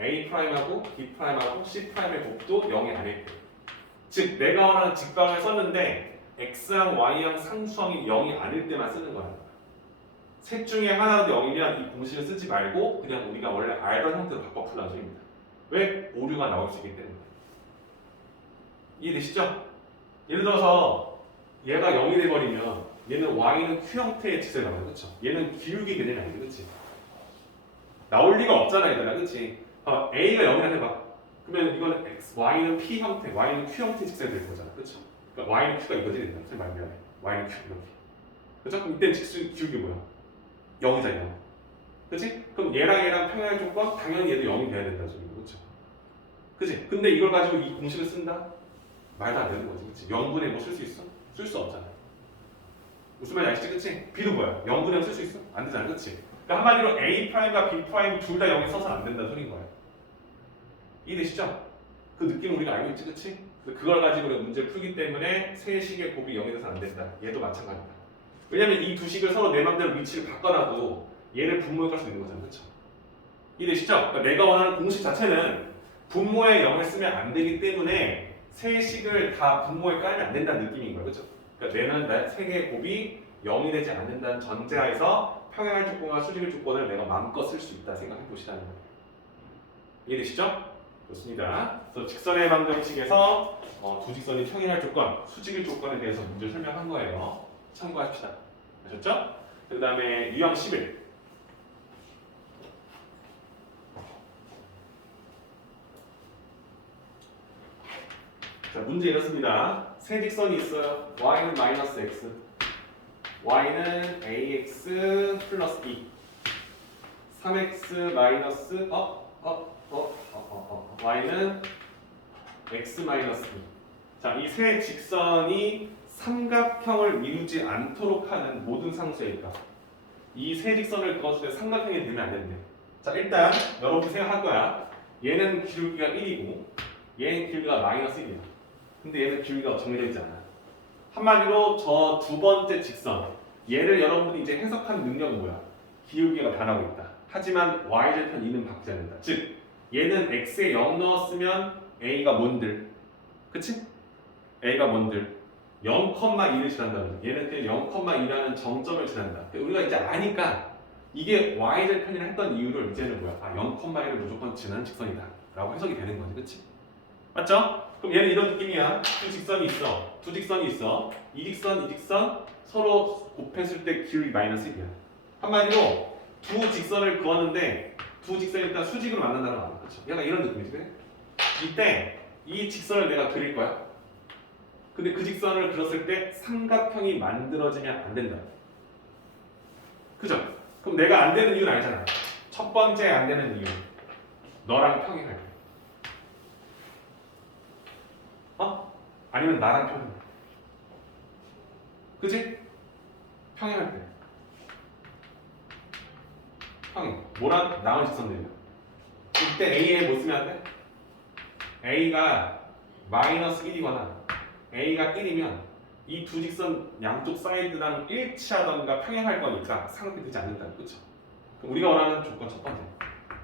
A 프라임하고 B 프라임하고 C 프라임의 곱도 0이 아닐 때. 즉 내가 원하는 직방을 썼는데 x항, y항 상수항이 0이 아닐 때만 쓰는 거야. 셋 중에 하나라도 0이면 이 공식을 쓰지 말고 그냥 우리가 원래 알던 형태로 바꿔 풀라는 소리입니다. 왜? 오류가 나올 수 있기 때문에. 이해되시죠? 예를 들어서 얘가 0이 돼버리면 얘는 y는 q 형태의 직선이 나와요. 그렇죠? 얘는 기울기 개념이 아니지. 그렇지? 나올 리가 없잖아 얘들아. 그렇지? a가 0이라 해봐. 그러면 이거는 x, y는 p 형태, y는 q 형태의 직선이 될 거잖아. 그렇죠? 그러니까 y는 q가 이거지 된다. 선생님 말 미안해. y는 q 이렇게. 그렇죠? 그럼 이때 직선 기울기 뭐야? 0이잖아. 0. 그렇지? 그럼 얘랑 평행할 조건 당연히 얘도 0이 돼야 된다 소리고. 그렇죠? 그렇지? 근데 이걸 가지고 이 공식을 쓴다? 말도 안 되는 거지. 그렇지? 0분의 뭐 쓸 수 있어? 쓸 수 없잖아. 무슨 말인지 아시지? 그치? B도 뭐야? 0분의 0 쓸 수 있어? 안 되잖아. 그치? 그러니까 한마디로 A 프라임과 B 프라임 둘 다 0이 써서는 안 된다는 소리인 거야. 이해되시죠? 그 느낌 우리가 알고 있지? 그치? 그걸 가지고 우리가 문제를 풀기 때문에 세 식의 곱이 0이 돼서 안 된다. 얘도 마찬가지다. 왜냐면 이 두 식을 서로 내 맘대로 위치를 바꿔놔도 얘를 분모에 깔 수 있는 거잖아. 그쵸? 이해되시죠? 그러니까 내가 원하는 공식 자체는 분모에 0을 쓰면 안 되기 때문에 세 식을 다 분모에 깔면 안 된다는 느낌인 거야. 그쵸? 그러니까 내는 세 개의 곱이 0이 되지 않는다는 전제하에서 평행할 조건과 수직의 조건을 내가 마음껏 쓸 수 있다 생각해 보시라는 거예요. 이해되시죠? 좋습니다. 그래서 직선의 방정식에서 두 직선이 평행할 조건, 수직의 조건에 대해서 문제 설명한 거예요. 참고합시다. 아셨죠? 그 다음에 유형 11. 자, 문제 이렇습니다. 세 직선이 있어요. y는 마이너스 x, y는 ax 플러스 2, 3x 마이너스 y는 x 마이너스 2. 자, 이 세 직선이 삼각형을 이루지 않도록 하는 모든 상수의 값. 이 세 직선을 그었을 때 삼각형이 되면 안 된대. 자, 일단 여러분이 생각할 거야. 얘는 기울기가 1이고 얘는 기울기가 마이너스 1이야. 근데 얘는 기울기가 정해져 있지 않아. 한마디로 저 두 번째 직선, 얘를 여러분들이 이제 해석하는 능력은 뭐야? 기울기가 변하고 있다. 하지만 y절편 2는 바뀌지 않는다. 즉, 얘는 x에 0 넣었으면 a가 뭔들? 그치? a가 뭔들? 0,2를 지난다는 거죠. 얘는 그냥 0,2라는 정점을 지난다. 우리가 이제 아니까 이게 y절편이라 했던 이유를 이제는 뭐야? 0,1을 무조건 지나는 직선이다. 라고 해석이 되는 거지. 그치? 맞죠? 그럼 얘는 이런 느낌이야. 두 직선이 있어. 두 직선이 있어. 이 직선, 이 직선 서로 곱했을 때 기울기 마이너스 1이야. 한마디로 두 직선을 그었는데 두 직선이 일단 수직으로 만난다는 거 그렇죠? 약간 이런 느낌이지. 그래? 이때 이 직선을 내가 그릴 거야. 근데 그 직선을 그렸을 때 삼각형이 만들어지면 안 된다. 그죠? 그럼 내가 안 되는 이유는 알잖아. 첫 번째 안 되는 이유. 너랑 평행할 때. 아니면 나랑 평행. 그치? 평행할 때. 평행. 뭐랑 나은 직선 되면. 이때 A에 뭐 쓰면 안 돼? A가 마이너스 1이거나 A가 1이면 이 두 직선 양쪽 사이드랑 일치하던가 평행할 거니까 상극이 되지 않는다. 그쵸? 그럼 우리가 원하는 조건 첫 번째.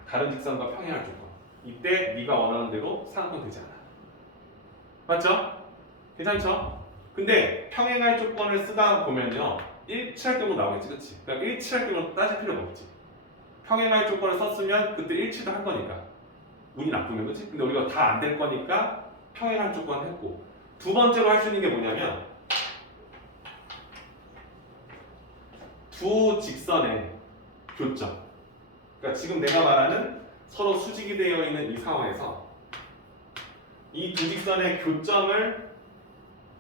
다른 직선과 평행할 조건. 이때 네가 원하는 대로 상극은 되지 않아. 맞죠? 괜찮죠? 근데 평행할 조건을 쓰다 보면요 일치할 경우 나오겠지, 그치? 그러니까 일치할 경우 따질 필요가 없지. 평행할 조건을 썼으면 그때 일치도 할 거니까 운이 나쁘면, 그치? 근데 우리가 다 안 될 거니까 평행할 조건 했고, 두 번째로 할 수 있는 게 뭐냐면 두 직선의 교점. 그러니까 지금 내가 말하는 서로 수직이 되어 있는 이 상황에서 이 두 직선의 교점을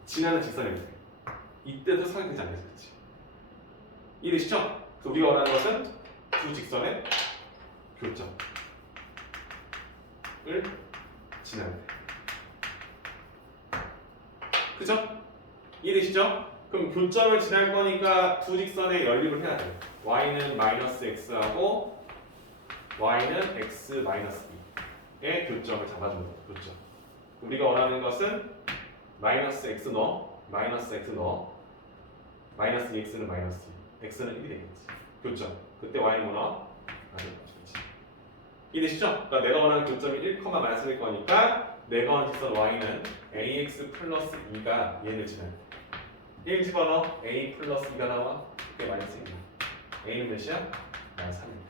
지나는 직선입니다. 이때도 상향되지 않겠지, 그치? 이해되시죠? 그래서 우리가 원하는 것은 두 직선의 교점을 지나야 돼. 그죠? 이해되시죠? 그럼 교점을 지날 거니까 두 직선에 연립을 해야 돼. y는 마이너스 x하고 y는 x 마이너스 b의 교점을 잡아주는 거죠. 교점. 우리가 원하는 것은 마이너스 x 넣어, 마이너스 x 넣어, 마이너스 2x는 마이너스 2, x는 1이 되겠지. 교점. 그때 y는 뭐 넣어? 이해되시죠? 그러니까 내가 원하는 교점이 1, 마이너스 1일 거니까 내가 원하는 직선 y는 ax 플러스 2가 얘를 지나야 돼. 1 집어넣어 a 플러스 2가 나와. 그게 마이너스 1이야. a는 몇이야? 마이너스 3이야.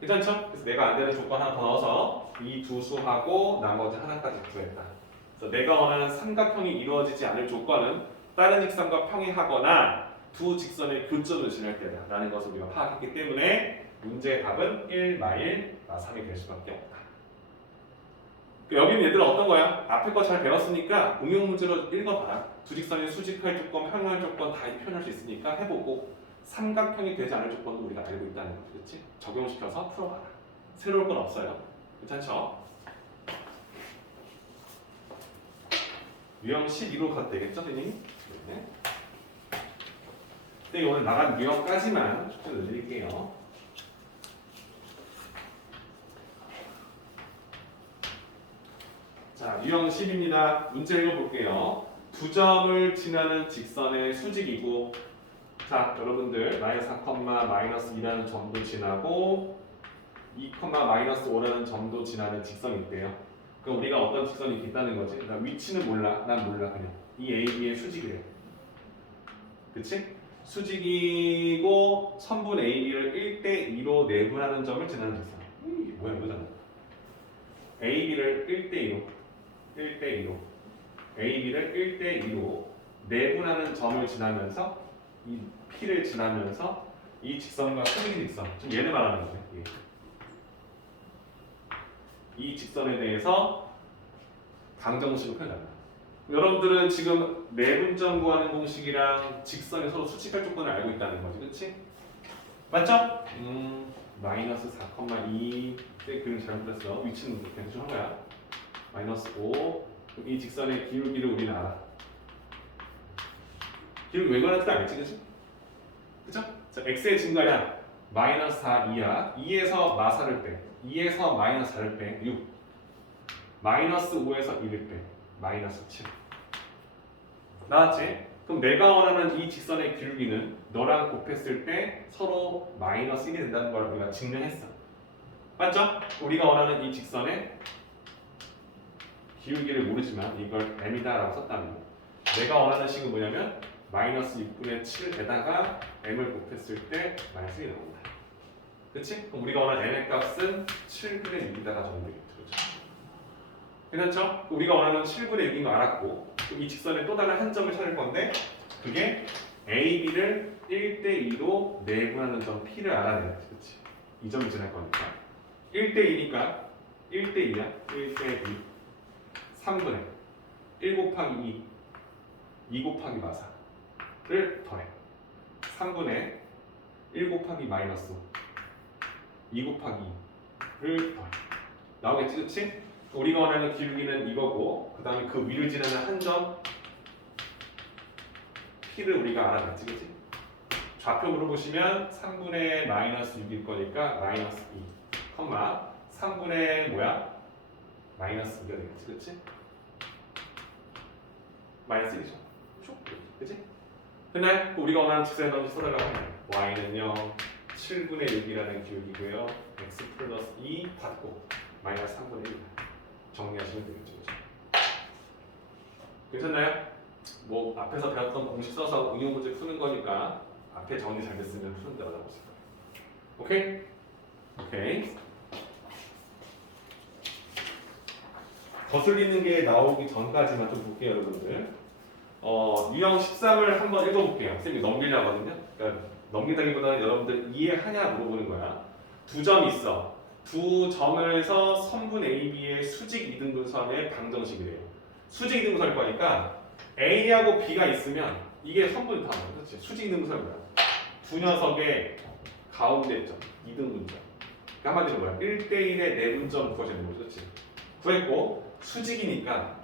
괜찮죠? 그래서 내가 안 되는 조건 하나 더 넣어서 이 두 수하고 나머지 하나까지 구했다. 그래서 내가 원하는 삼각형이 이루어지지 않을 조건은 다른 직선과 평행하거나 두 직선의 교점을 지날 때다 라는 것을 우리가 파악했기 때문에 문제의 답은 1, 마일, 3이 될 수밖에 없다. 여기는 얘들은 어떤 거야? 앞에 거 잘 배웠으니까 응용 문제로 읽어봐라. 두 직선의 수직할 조건, 평행할 조건 다 표현할 수 있으니까 해보고 삼각형이 되지 않을 조건도 우리가 알고 있다는 거지. 그렇지? 적용시켜서 풀어봐라. 새로울 건 없어요. 괜찮죠? 유형 12로 가도 되겠죠, 선생님? 네. 근데 오늘 나간 유형까지만 좀 늘릴게요. 자, 유형 10입니다. 문제 읽어볼게요. 두 점을 지나는 직선의 수직이고, 자, 여러분들 마이너스 4, 마이너스 2라는 점도 지나고 2, 마이너스 5라는 점도 지나는 직선이 있대요. 그럼 우리가 어떤 직선이 있다는 거지? 나 위치는 몰라. 난 몰라 그냥. 이 AB의 수직이래. 그치? 수직이고 선분 AB를 1대2로 내분하는 점을 지나는 직선. 이게 뭐야 이거잖아. AB를 1대2로 AB를 1대2로 내분하는 점을 지나면서 이 P를 지나면서 이 직선과 수직인 직선, 지금 얘를 말하는 거예요. 이 직선에 대해서 방정식을 표현합니다. 여러분들은 지금 내분점 구하는 공식이랑 직선이 서로 수직할 조건을 알고 있다는 거지, 그렇지? 맞죠? 마이너스 4,2 때 그림 잘못 그렸어. 위치는 대충 한 거야. 마이너스 5. 이 직선의 기울기를 우리는 알아. 기울기 왜 그런지 알겠지, 그치? 그쵸? 자, x의 증가량 마이너스 4, 2야. 2에서 마사를 빼. 2에서 마이너스 4를 빼. 6. 마이너스 5에서 1을 빼. 마이너스 7. 나왔지? 그럼 내가 원하는 이 직선의 기울기는 너랑 곱했을 때 서로 마이너스 1이 된다는 걸 우리가 증명했어. 맞죠? 우리가 원하는 이 직선의 기울기를 모르지만 이걸 m이다 라고 썼다는 거. 내가 원하는 식은 뭐냐면 마이너스 6분의 7에다가 m을 곱했을 때 마이너스 1이 나온다. 그치? 그럼 우리가 원하는 m의 값은 7분의 6이다가 적용되겠죠. 괜찮죠? 우리가 원하는 7분의 6인 거 알았고 이 직선에 또 다른 한 점을 찾을 건데 그게 AB를 1대2로 내분하는 점 P를 알아내야지. 그치? 이 점을 지날 거니까 1대2니까 1대2야. 1대2 3분의 1 곱하기 2 곱하기 마사를 더해 3분의 1 곱하기 마이너스 2 곱하기 2를 더해 나오겠지? 그치? 우리가 원하는 기울기는 이거고 그 다음에 그 위를 지나는 한 점 P를 우리가 알아냈지, 그치? 좌표로 보시면 3분의 마이너스 6일 거니까 마이너스 2, 3분의 뭐야? 마이너스 2가 되겠지, 그치? 마이너스 1이죠. 그치? 그날 우리가 원하는 직선의 넘지 써달라고 하면 y는요 7분의 6이라는 기울기고요 x 플러스 2 받고 마이너스 3분의 1 정리하시면 되겠죠. 괜찮나요? 뭐 앞에서 배웠던 공식 써서 응용 문제 푸는 거니까 앞에 정리 잘 됐으면 푸는 대로 나오실 거예요. 오케이? 오케이. 거슬리는 게 나오기 전까지만 좀 볼게요, 여러분들. 유형 13을 한번 읽어볼게요. 선생님이 넘기려고 하거든요. 그러니까 넘긴다기보다는 여러분들 이해하냐 물어보는 거야. 두 점이 있어. 두 점에서 선분 AB의 수직 이등분선의 방정식이래요. 수직 이등분선일 거니까 A하고 B가 있으면 이게 선분이 다 나와요. 그렇지? 수직 이등분선이 뭐야? 두 녀석의 가운데 점, 이등분점. 그러니까 한마디로 뭐야? 1대1의 내분점 구하시는 거죠. 그렇지? 구했고 수직이니까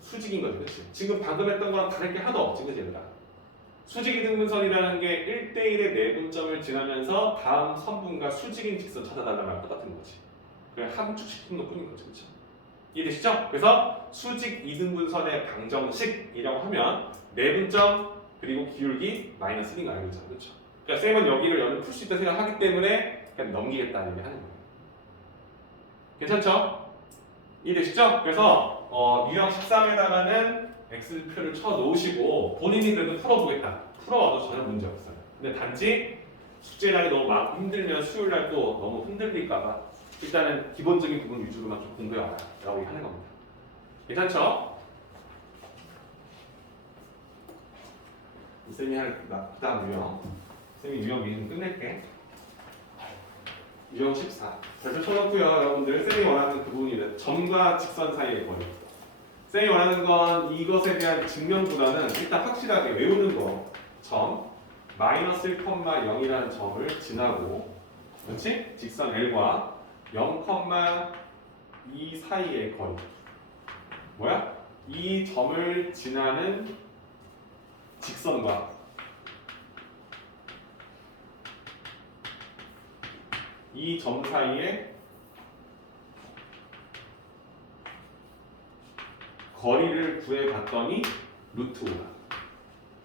수직인 거지, 그렇지? 지금 방금 했던 거랑 다를 게 하나도 없지, 그치 얘들아? 수직 이등분선이라는 게 1대1의 내분점을 지나면서 다음 선분과 수직인 직선 찾아달라는 똑같은 거지. 그냥 함축시키는 것뿐인 거지, 그렇죠? 이해되시죠? 그래서 수직 이등분선의 방정식이라고 하면 내분점 그리고 기울기 마이너스 1인 거 알고 있잖아, 그렇죠? 그러니까 쌤은 여기를 연을 풀 수 있다 생각하기 때문에 그냥 넘기겠다는 얘기 하는 거예요. 괜찮죠? 이해되시죠? 그래서 유형 13에다가는 X표를 쳐 놓으시고 본인이 그래도 풀어보겠다. 풀어와도 전혀 문제 없어요. 근데 단지 숙제날이 너무 막 힘들면 수요일날 또 너무 흔들릴까봐 일단은 기본적인 부분 위주로만 좀 공부해와라 라고 하는 겁니다. 괜찮죠? 쌤이 할 그 다음 유형 쌤이 유형 미리 좀 끝낼게. 유형 14 별표 쳐놓고요. 여러분들 쌤이 원하는 그 부분이 점과 직선 사이의 거리. 쌤이 원하는 건 이것에 대한 증명보다는 일단 확실하게 외우는 거. 점 마이너스 1,0이라는 점을 지나고 그렇지? 직선 L과 0,2 사이의 거리. 뭐야? 이 점을 지나는 직선과 이 점 사이의 거리를 구해봤더니 루트 5다.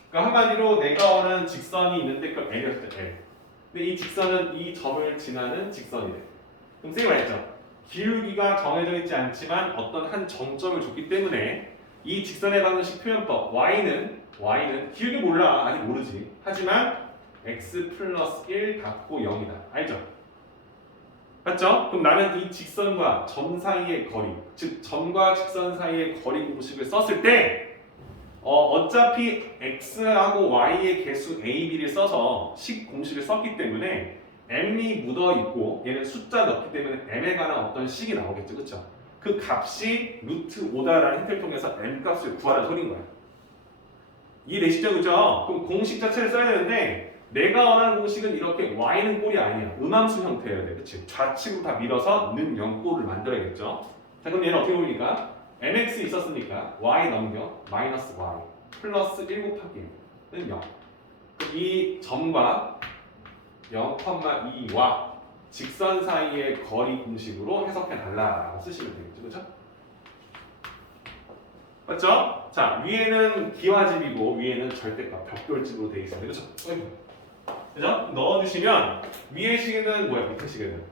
그러니까 한마디로 내가 원하는 직선이 있는데 그럼 L이었을 때 L. 근데 이 직선은 이 점을 지나는 직선이래. 그럼 쌤이 말했죠. 기울기가 정해져 있지 않지만 어떤 한 정점을 줬기 때문에 이 직선의 방정식 표현법 y는 기울기 몰라. 아직 모르지. 하지만 x 플러스 1 닫고 0이다. 알죠? 맞죠? 그럼 나는 이 직선과 점 사이의 거리, 즉 점과 직선 사이의 거리 공식을 썼을 때 어차피 x하고 y의 개수 a, b를 써서 식 공식을 썼기 때문에 m이 묻어있고 얘는 숫자 넣기 때문에 m에 관한 어떤 식이 나오겠죠, 그렇죠? 그 값이 루트 5다라는 힌트를 통해서 m 값을 구하라는 소리인 거야. 이해되시죠, 그죠? 그럼 공식 자체를 써야 되는데 내가 원하는 공식은 이렇게 y는 꼴이 아니야. 음함수 형태여야 돼, 그렇지? 좌측으로 다 밀어서 는 0꼴을 만들어야겠죠. 자, 그럼 얘는 어떻게 보니까 mx 있었으니까 y 넘겨 마이너스 y 플러스 1 곱하기 1은 0. 이 점과 0,2와 직선 사이의 거리 공식으로 해석해 달라고 쓰시면 되겠죠, 그렇죠? 맞죠? 자, 위에는 기와집이고 위에는 절대값 벽돌집으로 되어 있습니다, 그렇죠? 그죠? 넣어주시면 위의 식에는 뭐야? 밑에 식에는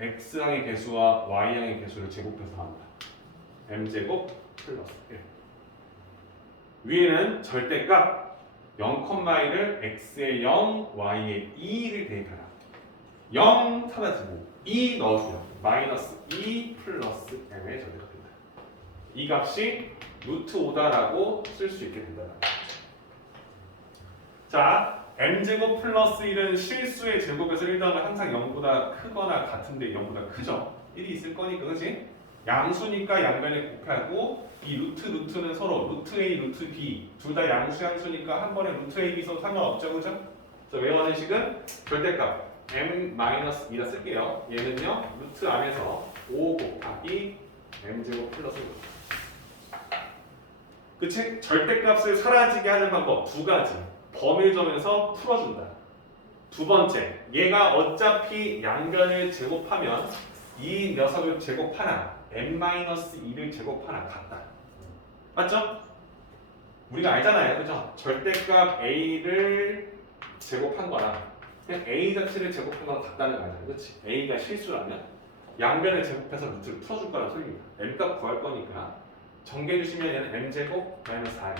x항의 개수와 y항의 개수를 제곱해서 합니다. m제곱 플러스 1. 위에는 절대값 0,1을 x의 0, y의 2를 대입하라. 0 사라지고 2 넣어주면 마이너스 2 플러스 m의 절대값 됩니다. 이 값이 루트 5다라고 쓸 수 있게 된다. 자, m제곱 플러스 1은 실수의 제곱에서 1 더하면 항상 0보다 크거나 같은데 0보다 크죠? 1이 있을 거니까, 그치? 양수니까 양변에 곱하고 이 루트는 서로 루트 A, 루트 B 둘 다 양수니까 한 번에 루트 A, B 써도 상관없죠, 그죠? 그래서 외워하는 식은 절대값 m-2라 쓸게요. 얘는요 루트 안에서 5 곱하기 m제곱 플러스 1. 그치? 절대값을 사라지게 하는 방법 두 가지. 범위점에서 풀어준다. 두 번째, 얘가 어차피 양변을 제곱하면 이 녀석을 제곱하나 n-2를 제곱하나 같다. 맞죠? 우리가 알잖아요, 그죠? 절대값 a를 제곱한 거랑 그냥 a 자체를 제곱한 거랑 같다는 거 알잖아요, 그렇지? a가 실수라면 양변을 제곱해서 루트를 풀어줄 거라는 소리입니다. m값 구할 거니까 정리해 주시면 얘는 m제곱 마이너스 4m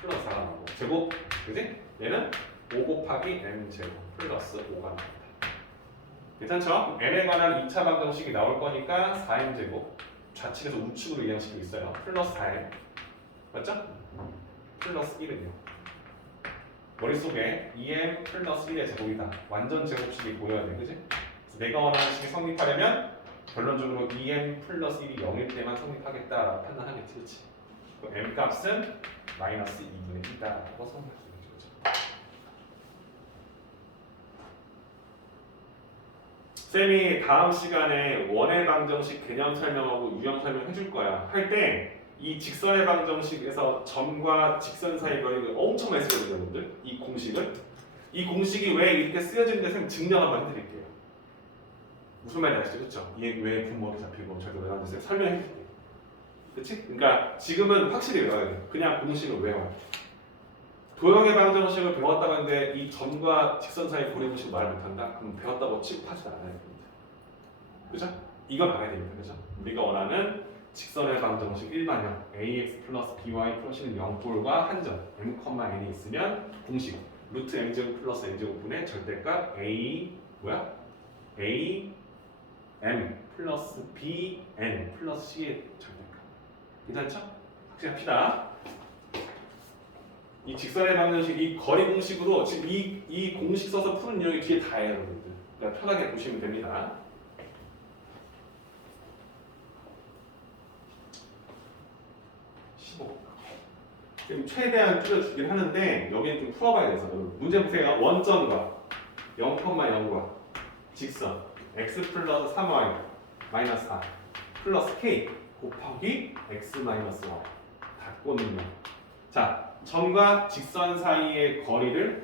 플러스 4가 나오고 제곱, 그지? 얘는 5 곱하기 m제곱 플러스 5가 나옵니다. 괜찮죠? n에 관한 2차 방정식이 나올 거니까 4m제곱 좌측에서 우측으로 이항식이 있어요. 플러스 4m 맞죠? 플러스 1은요. 머릿속에 2m 플러스 1의 제곱이다. 완전 제곱식이 보여야 돼, 그지? 그래서 내가 원하는 식이 성립하려면 결론적으로 2m 플러스 1이 0일 때만 성립하겠다라고 판단하겠지, 그치? m 값은 마이너스 2분의 2다라고 성립할 수 있겠죠, 그치? 쌤이 다음 시간에 원의 방정식 개념 설명하고 유형 설명 해줄 거야. 할 때 이 직선의 방정식에서 점과 직선 사이 거리를 엄청 많이 쓰거든요, 여러분들. 이 공식을. 이 공식이 왜 이렇게 쓰여지는지 쌤 증명 한번 해드릴게요. 무슨 말인지 아시죠? 그쵸? 이게 왜 분모가 잡히고 저렇게 외워서 쌤 설명해 줄게요. 그치? 그러니까 지금은 확실히 외워야 돼. 그냥 공식을 외워요. 도형의 방정식을 배웠다고 하는데 이 점과 직선 사이 고리 공식 말을 못한다? 그럼 배웠다고 취급하지 않아야 됩니다. 그죠? 이건 알아야 됩니다. 그죠? 우리가 원하는 직선의 방정식 일반형 ax 플러스 by 플러스는 0꼴과 한점 m,n이 있으면 공식 루트 m제곱 플러스 n제곱분의 절대값 a m 플러스 bn 플러스 c의 절대값. 괜찮죠? 확실합시다. 이 직선의 방정식, 이 거리 공식으로 지금 이 공식 써서 푸는 유형이 뒤에 다예요, 여러분들. 그러니까 편하게 보시면 됩니다. 15. 지금 최대한 줄여주긴 하는데 여기는 좀 풀어봐야 돼서 문제 보세요. 원점과 0,0과 직선 x 플러스 3y 마이너스 4 플러스 k 곱하기 x 마이너스 y 닫고는요. 자, 점과 직선 사이의 거리를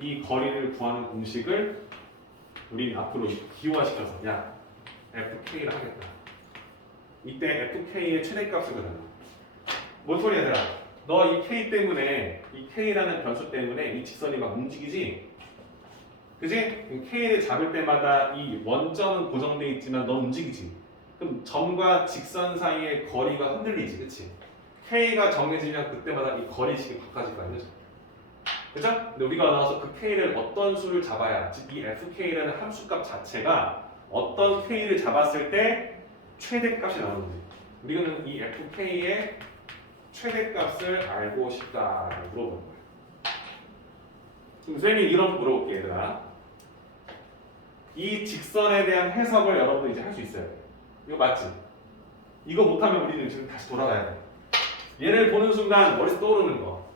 이 거리를 구하는 공식을 우리 앞으로 기호화시켜서 야 fk를 하겠다. 이때 fk의 최대값을 그려요. 뭔 소리 얘들아? 너 이 k 때문에 이 k라는 변수 때문에 이 직선이 막 움직이지? 그지? k를 잡을 때마다 이 원점은 고정돼 있지만 너 움직이지? 그럼 점과 직선 사이의 거리가 흔들리지, 그치? k가 정해지면 그때마다 이 거리식이 바꿔질 거 아니죠? 그죠? 근데 우리가 나와서 그 k를 어떤 수를 잡아야, 즉 이 fk라는 함수값 자체가 어떤 k를 잡았을 때 최대값이 나오는지 우리는 이 fk의 최대값을 알고 싶다라고 물어보는 거예요. 그럼 선생님이 이런 물어볼게요, 얘들아. 이 직선에 대한 해석을 여러분들 이제 할 수 있어요. 이거 맞지? 이거 못하면 우리는 지금 다시 돌아가야 돼. 얘를 보는 순간 머릿속 떠오르는 거.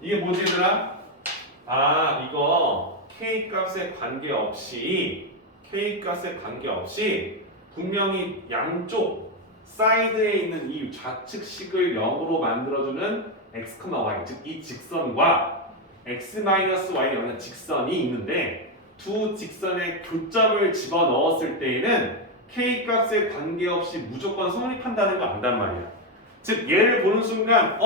이게 뭐지, 얘들아? 아, 이거 K값에 관계없이 분명히 양쪽 사이드에 있는 이 좌측식을 0으로 만들어주는 x, y, 즉 이 직선과 x-y라는 직선이 있는데 두 직선의 교점을 집어넣었을 때에는 K값에 관계없이 무조건 성립한다는 거 안단 말이야. 즉 얘를 보는 순간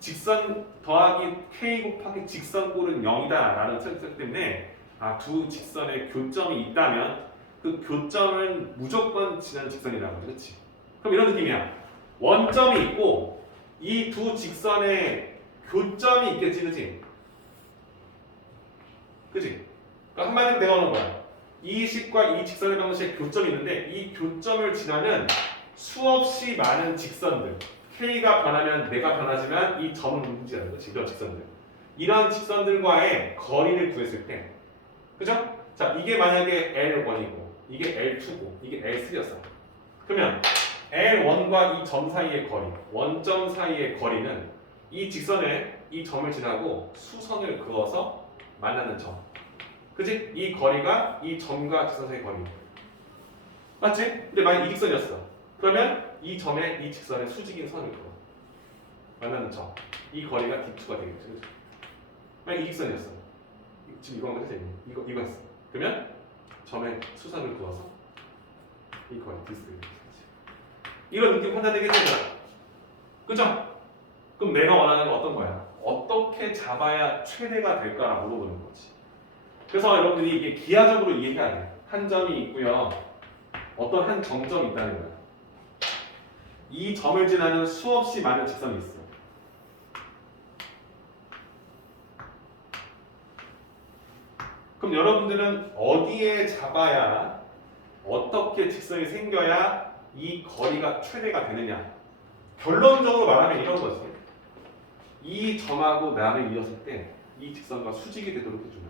직선 더하기 k 곱하기 직선꼴은 0이다 라는 설정 때문에 두 직선의 교점이 있다면 그 교점은 무조건 지나는 직선이라고 하죠. 그렇지? 그럼 이런 느낌이야. 원점이 있고 이 두 직선의 교점이 있겠지, 그치? 그치? 그러니까 한마디로 내가 하는 거야. 이 식과 이 직선의 방정식에 교점이 있는데 이 교점을 지나는 수없이 많은 직선들 K가 변하면 내가 변하지만 이 점은 움직이는 거지. 이런 직선들. 이런 직선들과의 거리를 구했을 때, 그죠? 자, 이게 만약에 L1이고, 이게 L2고, 이게 L3였어. 그러면 L1과 이 점 사이의 거리, 원점 사이의 거리는 이 직선에 이 점을 지나고 수선을 그어서 만나는 점. 그지? 이 거리가 이 점과 직선 사이의 거리. 맞지? 근데 만약 이 직선이었어. 그러면 이 점에 이 직선에 수직인 선을 그어 만나는 점. 이 거리가 D2가 되겠죠. 그렇죠? 만약 이 직선이었어. 지금 이거 한번 해주세요. 이거 했어. 그러면 점에 수선을 그어서 이 거리 D3가 되겠지. 이런 느낌 판단되겠죠? 그죠? 그럼 내가 원하는 건 어떤 거야? 어떻게 잡아야 최대가 될까라고 물어보는 거지. 그래서 여러분들이 이게 기하적으로 이해해야 돼. 한 점이 있고요. 어떤 한 정점이 있다는 거야. 이 점을 지나는 수없이 많은 직선이 있어. 그럼 여러분들은 어디에 잡아야 어떻게 직선이 생겨야 이 거리가 최대가 되느냐? 결론적으로 말하면 이런 거지. 이 점하고 나를 이었을 때 이 직선과 수직이 되도록 해주는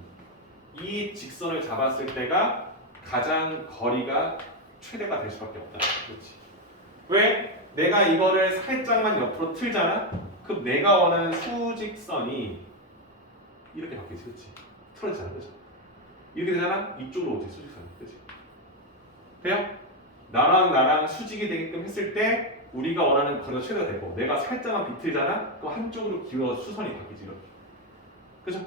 이 직선을 잡았을 때가 가장 거리가 최대가 될 수밖에 없다. 그렇지? 왜? 내가 이거를 살짝만 옆으로 틀잖아? 그럼 내가 원하는 수직선이 이렇게 바뀌지, 그렇지? 틀어지잖아, 그죠? 이렇게 되잖아. 이쪽으로 오지 수직선이, 그렇지? 돼요? 나랑 수직이 되게끔 했을 때 우리가 원하는 거리가 최대가 되고 내가 살짝만 비틀잖아. 그럼 한쪽으로 기울어서 수선이 바뀌지 이렇게, 그죠?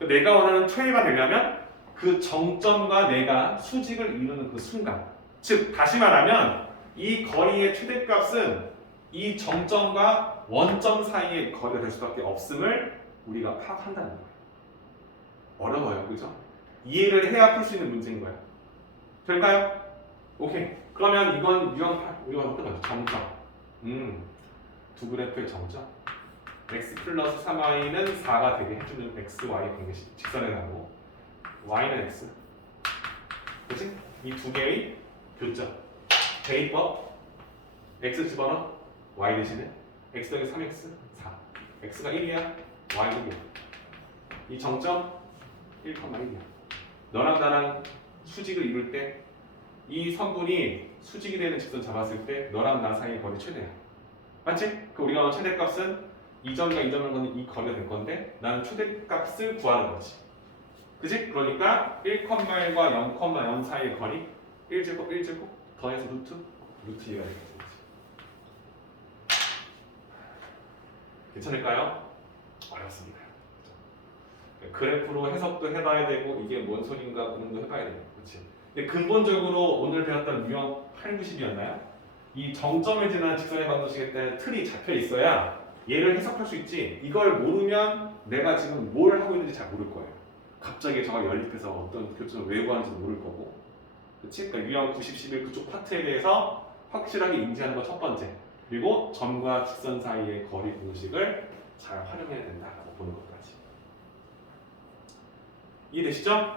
내가 원하는 최애가 되려면 그 정점과 내가 수직을 이루는 그 순간, 즉 다시 말하면 이 거리의 최대값은 이 정점과 원점 사이의 거리가 될 수밖에 없음을 우리가 파악한다는 거예요. 어려워요, 그죠? 이해를 해야 풀 수 있는 문제인 거예요. 될까요? 오케이. 그러면 이건 유형 8, 우리가 어떤 거죠? 정점. 두 그래프의 정점. x 플러스 3y는 4가 되게 해주는 x, y 관계식 직선에 가고 y는 x. 그치? 이 두 개의 교점. 대입법. x 집어넣어. y 대신에 x 더하기 3x 4. x가 1이야. y는 1. 이 정점 1,1이야. 너랑 나랑 수직을 이룰 때 이 선분이 수직이 되는 직선 잡았을 때 너랑 나 사이의 거리 최대야. 맞지? 그 우리가 최대값은 이 점과 이 점을 거는 이 거리가 될 건데 나는 최대값을 구하는 거지. 그지? 그러니까 1,1과 0,0 사이의 거리 1제곱 1제곱 더해서 루트 2가 되겠지. 괜찮을까요? 어렵습니다. 그래프로 해석도 해봐야 되고 이게 뭔 소린가 고민도 해봐야 되고, 그렇지? 근데 근본적으로 오늘 배웠던 유형 8, 90이었나요? 이 정점을 지난 직선의 방정식에 대한 틀이 잡혀 있어야 얘를 해석할 수 있지. 이걸 모르면 내가 지금 뭘 하고 있는지 잘 모를 거예요. 갑자기 저가 연립해서 어떤 교점을 왜 구하는지도 모를 거고, 그렇지? 그러니까 유형 90, 11 그쪽 파트에 대해서 확실하게 인지하는 거 첫 번째. 그리고 점과 직선 사이의 거리 공식을 잘 활용해야 된다라고 보는 것까지. 이해되시죠?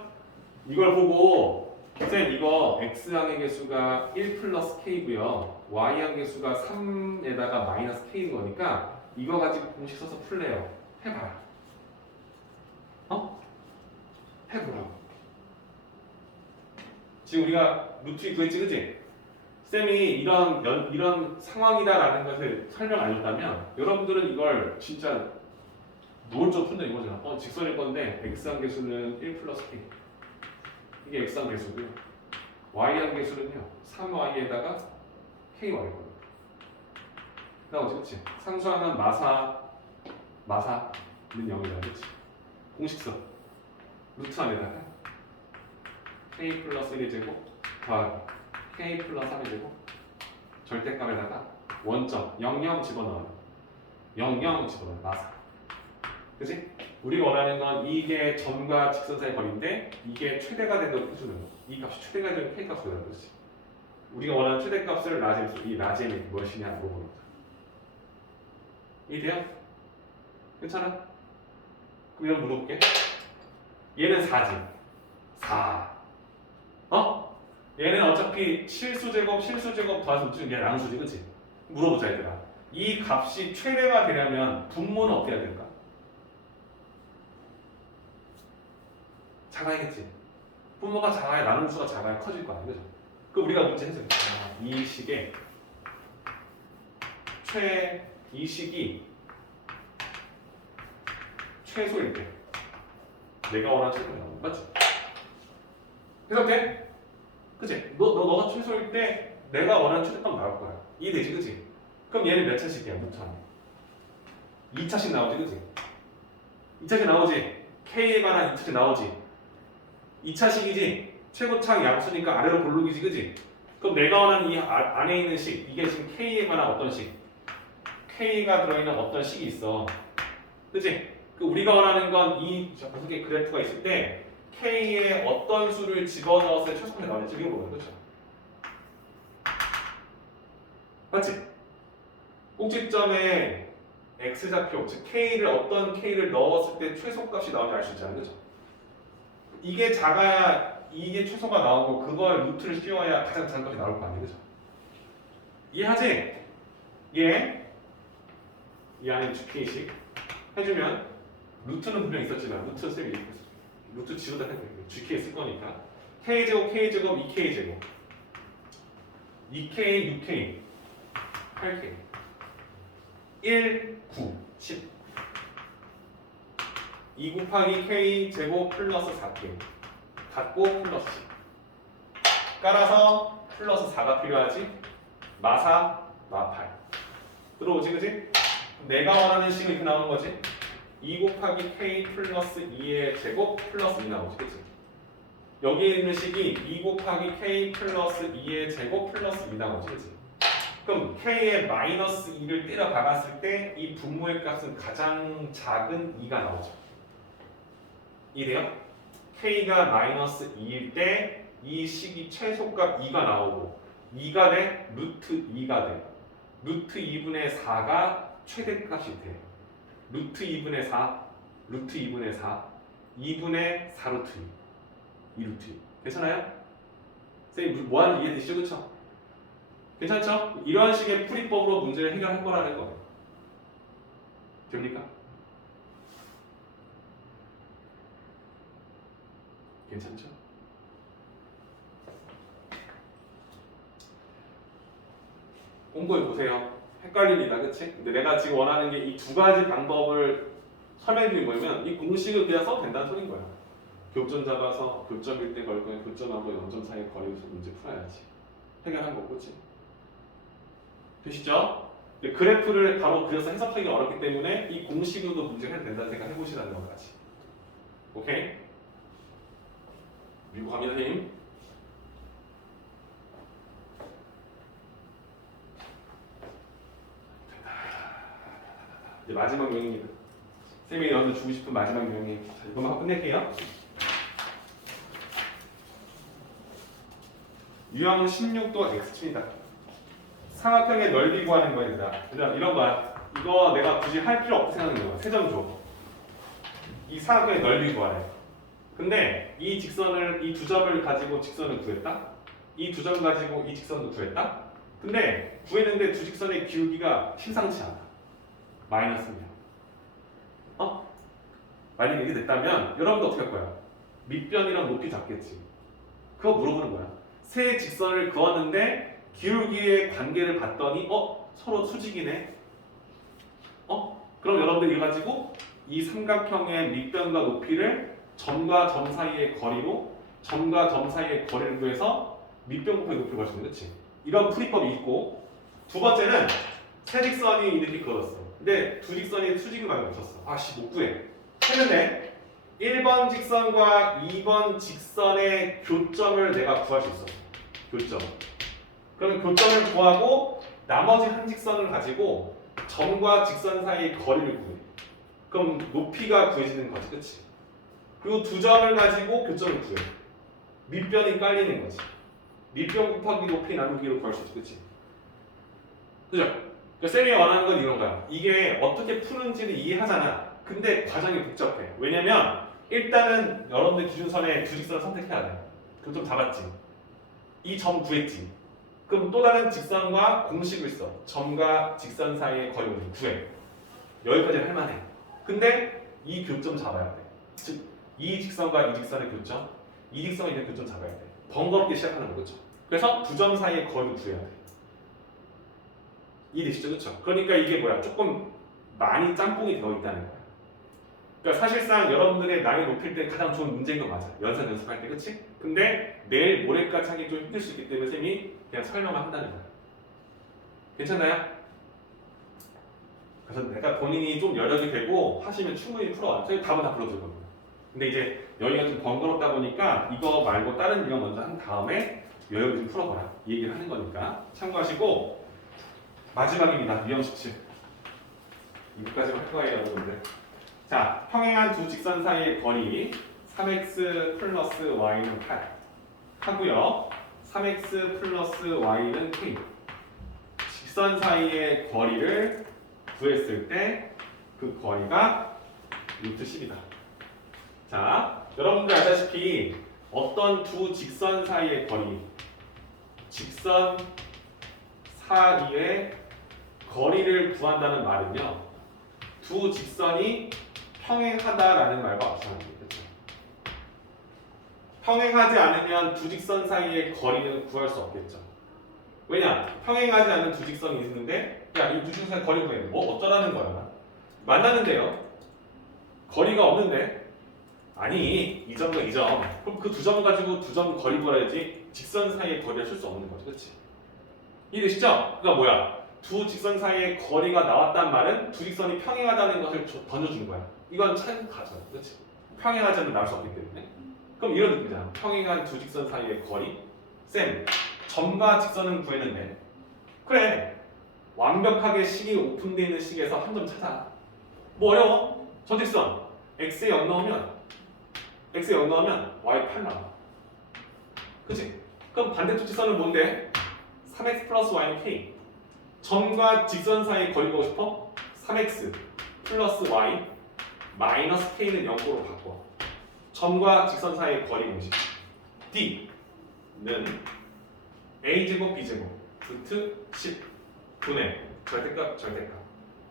이걸 보고 쌤 이거 x항의 개수가 1 플러스 k고요 y항 개수가 3에다가 마이너스 k인 거니까 이거 가지고 공식 써서 풀래요. 해봐라. 해보라고. 지금 우리가 루트 구했지, 그지? 쌤이 이런 상황이다라는 것을 설명 안 해줬다면 여러분들은 이걸 진짜 노골적으로 푼다 이거잖아. 직선일 건데 x항 개수는 1 플러스 k. 이게 x항 개수고요. y항 개수는요. 3y에다가 ky거든요. 나오지, 그치? 상수하면 마사는 0이다, 그치? 공식 써. 루트 안에다가 k 플러스 1의 제곱 더하기 k 플러스 3의 제곱 절대값에다가 원점 00 집어넣어요. 00 집어넣어요. 마사. 그치? 우리가 원하는 건 이게 점과 직선 사이 거리인데 이게 최대가 된다고 해주는 거. 이 값이 최대가 되면 k 값이 되는 거지. 우리가 원하는 최대값을 이 라지엠이 무엇이냐 물어보는 거죠. 이해돼요? 괜찮아? 그럼 이런 물어볼게. 얘는 4지. 4. 얘는 어차피 실수제곱 더해서 루트는 얘 양수지, 그치? 물어보자 얘들아. 이 값이 최대가 되려면 분모는 어떻게 해야 될까? 작아야겠지. 분모가 작아야 나누는 수가 작아야 커질 거 아니야, 그죠? 그 우리가 문제 해서 이 식의 이 식이 최소일 때 내가 원하는 최소가 나오는 거지. 해석돼? 그치? 너가 최소일 때 내가 원하는 최대값 나올 거야. 이해되지, 그치? 그럼 얘는 몇 차식이야, 몇 차? 2차식 나오지, 그치? 2차식 나오지? K에 관한 2차식 나오지? 2차식이지? 최고차항 양수니까 아래로 볼록이지, 그치? 그럼 내가 원하는 이 안에 있는 식, 이게 지금 K에 관한 어떤 식? K가 들어있는 어떤 식이 있어. 그치? 그 우리가 원하는 건 이 분석의 그래프가 있을 때 K에 어떤 수를 집어넣었을 때 최소값이 나오는지 이거 보는 거죠. 맞지? 꼭지점에 X좌표, 즉 K를 어떤 K를 넣었을 때 최소값이 나오는지 알 수 있잖아요. 그죠? 이게 작아야 이게 최소가 나오고 그걸 루트를 씌워야 가장 작은 값이 나올 거 아니에요. 그죠? 이해하지? 이 안에 GK식 해주면 루트는 분명 있었지만 루트 쌤이 루트 지우다 했거든요. GK 쓸 거니까 K제곱, K제곱, 2K제곱 2K, 6K, 8K 1, 9 10. 2 곱하기 k 제곱 플러스 4k 같고 플러스 10. 깔아서 플러스 4가 필요하지. 마사 마8 들어오지 그지? 내가 원하는 식은 이렇게 나오는 거지. 2 곱하기 k 플러스 2의 제곱 플러스 2 나오지 그치? 여기에 있는 식이 2 곱하기 k 플러스 2의 제곱 플러스 2 나오지 그치? 그럼 k의 마이너스 2를 때려 박았을 때 이 분모의 값은 가장 작은 2가 나오죠. 이래요? k가 마이너스 2일 때 이 식이 최소값 2가 나오고 2가 돼? 루트 2가 돼. 루트 2분의 4가 최대값이 돼. 루트 2분의 4, 루트 2분의 4, 2분의 4루트 2, 2루트 2. 괜찮아요? 선생님 뭐 하는지 이해되시죠? 그쵸? 괜찮죠? 이러한 식의 풀이법으로 문제를 해결할 거라는 거예요. 됩니까? 괜찮죠? 공부해 보세요. 헷갈립니다. 그치? 근데 내가 지금 원하는 게 이 두 가지 방법을 설명해 드린 거면 이 공식을 그냥 써도 된다는 소린 거야. 교점 잡아서 교점일 때 걸 거면 교점하고 0점 사이 거리에서 문제 풀어야지. 해결한 거고, 그치? 되시죠? 그래프를 바로 그려서 해석하기가 어렵기 때문에 이 공식으로도 문제가 해도 된다는 생각 해보시라는 것까지. 오케이? 미국 갑니다, 선생님. 이제 마지막 유형입니다. 쌤이 여러분들 주고 싶은 마지막 유형이. 자, 이것만 하고 끝낼게요. 유형 16도 X축이다. 삼각형의 넓이 구하는 거야, 얘들아. 이런 거야. 이거 내가 굳이 할 필요 없게 생각하는 거야. 세 점 줘. 이 삼각형의 넓이 구하래. 근데 이 직선을, 이 두 점을 가지고 직선을 구했다? 이 두 점 가지고 이 직선도 구했다? 근데 구했는데 두 직선의 기울기가 심상치 않아. 마이너스입니다. 만약에 이게 됐다면 여러분도 어떻게 할 거야? 밑변이랑 높이 잡겠지. 그거 물어보는 거야. 세 직선을 그었는데 기울기의 관계를 봤더니 서로 수직이네. 그럼 여러분들 이거 가지고 이 삼각형의 밑변과 높이를 점과 점 사이의 거리로 점과 점 사이의 거리를 구해서 밑변 곱하기 높이를 구할 수 있는 거지. 이런 풀이법이 있고 두 번째는 세 직선이 이렇게 그어졌어. 근데 두 직선이 수직을 많이 맞췄어. 못 구해. 했는데 1번 직선과 2번 직선의 교점을 내가 구할 수 있어. 교점. 그럼 교점을 구하고 나머지 한 직선을 가지고 점과 직선 사이의 거리를 구해. 그럼 높이가 구해지는 거지, 그치? 그리고 두 점을 가지고 교점을 구해. 밑변이 깔리는 거지. 밑변 곱하기 높이 나누기로 구할 수 있지, 그치? 그죠? 그러니까 쌤이 원하는 건 이런 거야. 이게 어떻게 푸는지는 이해하잖아. 근데 과정이 복잡해. 왜냐면 일단은 여러분들 기준선에 두 직선을 선택해야 돼. 그럼 좀 잡았지. 이 점 구했지. 그럼 또 다른 직선과 공식을 써. 점과 직선 사이의 거리를 구해. 여기까지는 할만해. 근데 이 교점 잡아야 돼. 즉 이 직선과 이 직선의 교점, 이 직선에 있는 교점 잡아야 돼. 번거롭게 시작하는 거죠. 그래서 두 점 사이의 거리를 구해야 돼. 이해되시죠? 그렇죠? 그러니까 이게 뭐야? 조금 많이 짬뽕이 되어 있다는 거야. 그러니까 사실상 여러분들의 나이 높일 때 가장 좋은 문제인 건 맞아. 연습할 때, 그치? 근데 내일 모레까지 하기 좀 힘들 수 있기 때문에 쌤이 그냥 설명만 한다는 거야. 괜찮나요? 그래서 내가 본인이 좀 여력이 되고 하시면 충분히 풀어와요. 저희 답은 다 풀어줄 겁니다. 근데 이제 여기가 좀 번거롭다 보니까 이거 말고 다른 유형 먼저 한 다음에 여력을 좀 풀어봐라. 이 얘기를 하는 거니까 참고하시고 마지막입니다. 유형 17. 이거까지만 할 거예요, 여러분들. 자, 평행한 두 직선 사이의 거리 3x 플러스 y는 8 하고요. 3x 플러스 y는 k. 직선 사이의 거리를 구했을 때 그 거리가 루트 10이다. 자, 여러분들 알다시피 어떤 두 직선 사이의 거리, 직선 사이의 거리를 구한다는 말은요, 두 직선이 평행하다라는 말과 마찬가지겠죠. 평행하지 않으면 두 직선 사이의 거리는 구할 수 없겠죠. 왜냐? 평행하지 않는 두 직선이 있는데, 야, 이 두 직선 사이의 거리 구해. 뭐 어쩌라는 거야? 만나는데요. 거리가 없는데. 아니, 이 점과 이 점. 그럼 그 두 점 가지고 두 점 거리 구하야지 직선 사이의 거리를 쓸 수 없는 거죠. 그렇지? 이해되시죠? 그러니까 뭐야? 두 직선 사이의 거리가 나왔단 말은 두 직선이 평행하다는 것을 던져준 거야. 이건 참 가죠. 그렇지? 평행하지 않으면 나올 수 없기 때문에. 그럼 이런 느낌이잖아. 평행한 두 직선 사이의 거리. 쌤, 점과 직선은 구했는데 그래. 완벽하게 식이 오픈되어 있는 식에서 한 점 찾아. 뭐 어려워? 저 직선 x에 0 넣으면 x에 0 넣으면 y 8 나와. 그치? 그럼 반대쪽 직선은 뭔데? 3x 플러스 y는 k. 점과 직선 사이의 거리 보고 싶어? 3x 플러스 y 마이너스 k는 0으로 바꿔. 점과 직선 사이의 거리 공식 d는 a제곱 b제곱 루트 10 분의 절대값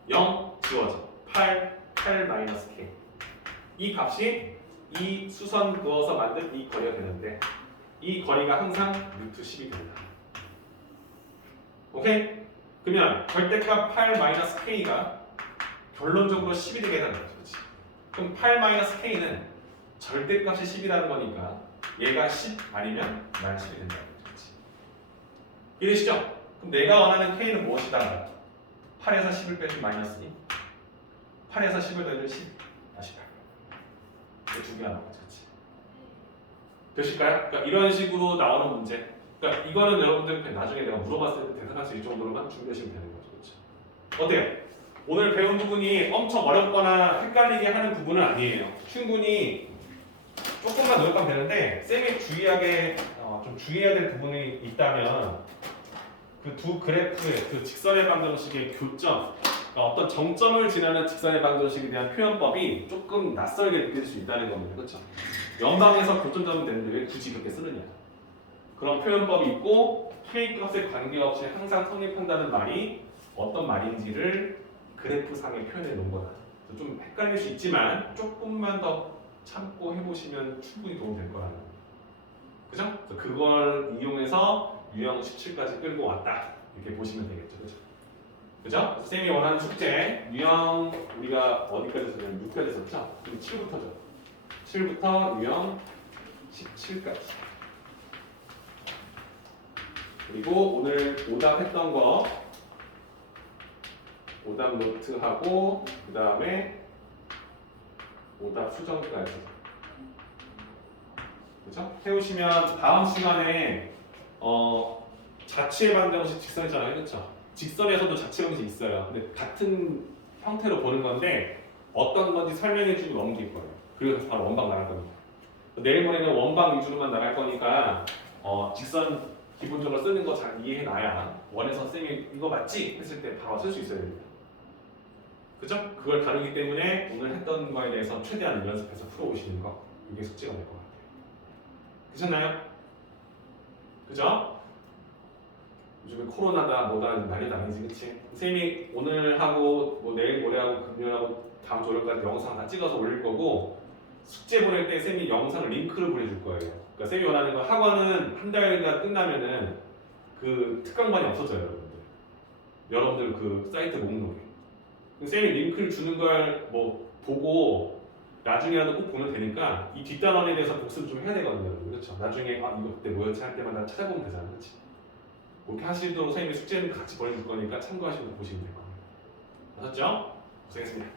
0 지워져 8 마이너스 k. 이 값이 이 수선 그어서 만든 이 거리가 되는데 이 거리가 항상 루트 10이 된다. 오케이? 그러면 절대값 8 마이너스 k가 결론적으로 10이 되게 된다는 거지. 그럼 8 마이너스 k는 절대값이 10이라는 거니까 얘가 10 아니면 마이너스 10이 된다는 거지. 이해되시죠? 그럼 내가 원하는 k는 무엇이다? 8에서 10을 빼준 마이너스니 8에서 10을 더해준 10 18. 이 두 개가 나오죠. 그렇지? 되실까요? 그러니까 이런 식으로 나오는 문제. 그러니까 이거는 여러분들 그냥 나중에 내가 물어봤을 때 대답할 수 있을 정도로만 준비하시면 되는 거죠. 그렇죠? 어때요? 오늘 배운 부분이 엄청 어렵거나 헷갈리게 하는 부분은 아니에요. 충분히 조금만 노력하면 되는데 쌤이 좀 주의해야 될 부분이 있다면 그 두 그래프의 그 직선의 방정식의 교점, 그러니까 어떤 정점을 지나는 직선의 방정식에 대한 표현법이 조금 낯설게 느낄 수 있다는 겁니다. 그렇죠? 연방에서 교점 잡으면 되는데 왜 굳이 그렇게 쓰느냐? 그런 표현법이 있고 k 값에 관계없이 항상 성립한다는 말이 어떤 말인지를 그래프상에 표현해 놓은 거다. 좀 헷갈릴 수 있지만 조금만 더 참고 해보시면 충분히 도움 될 거라는 거예요. 그죠? 그걸 이용해서 유형 17까지 끌고 왔다. 이렇게 보시면 되겠죠. 그죠? 그죠? 그래서 쌤이 원하는 숙제 유형 우리가 어디까지 했었냐면 6까지 했었죠? 그리고 7부터죠. 7부터 유형 17까지. 그리고 오늘 오답 했던 거 오답 노트하고 그 다음에 오답 수정까지. 그죠? 해오시면 다음 시간에 자취의 방정식 직선이잖아요. 그렇죠? 직선에서도 자취 방정식이 있어요. 근데 같은 형태로 보는 건데 어떤 건지 설명해주고 넘길 거예요. 그리고 바로 원방 나갈 겁니다. 내일 모레는 원방 위주로만 나갈 거니까 직선 기본적으로 쓰는 거 잘 이해해놔야 원에서 쌤이 이거 맞지? 했을 때 바로 쓸 수 있어야 됩니다. 그죠? 그걸 다루기 때문에 오늘 했던 거에 대해서 최대한 연습해서 풀어오시는 거 이게 숙제가 될 것 같아요. 그렇나요? 그죠? 요즘에 코로나다 뭐다 난리도 아니지, 그치? 선생님이 오늘 하고 뭐 내일 모레 하고 금요일 하고 다음 주 월요일까지 영상 다 찍어서 올릴 거고 숙제 보낼 때 쌤이 영상 링크를 보내줄 거예요. 그러니까 쌤이 원하는 건 학원은 한 달가 끝나면은 그 특강반이 없어져요, 여러분들. 여러분들 그 사이트 목록에. 쌤이 링크를 주는 걸 뭐 보고 나중에라도 꼭 보면 되니까 이 뒷단원에 대해서 복습을 좀 해야 되거든요, 여러분. 그렇죠? 나중에 이거 그때 뭐였지 할 때마다 찾아보면 되잖아요, 그렇지? 그렇게 하시도록 선생님이 숙제는 같이 보내줄 거니까 참고하시면서 보시면 될 겁니다. 아셨죠? 고생했습니다.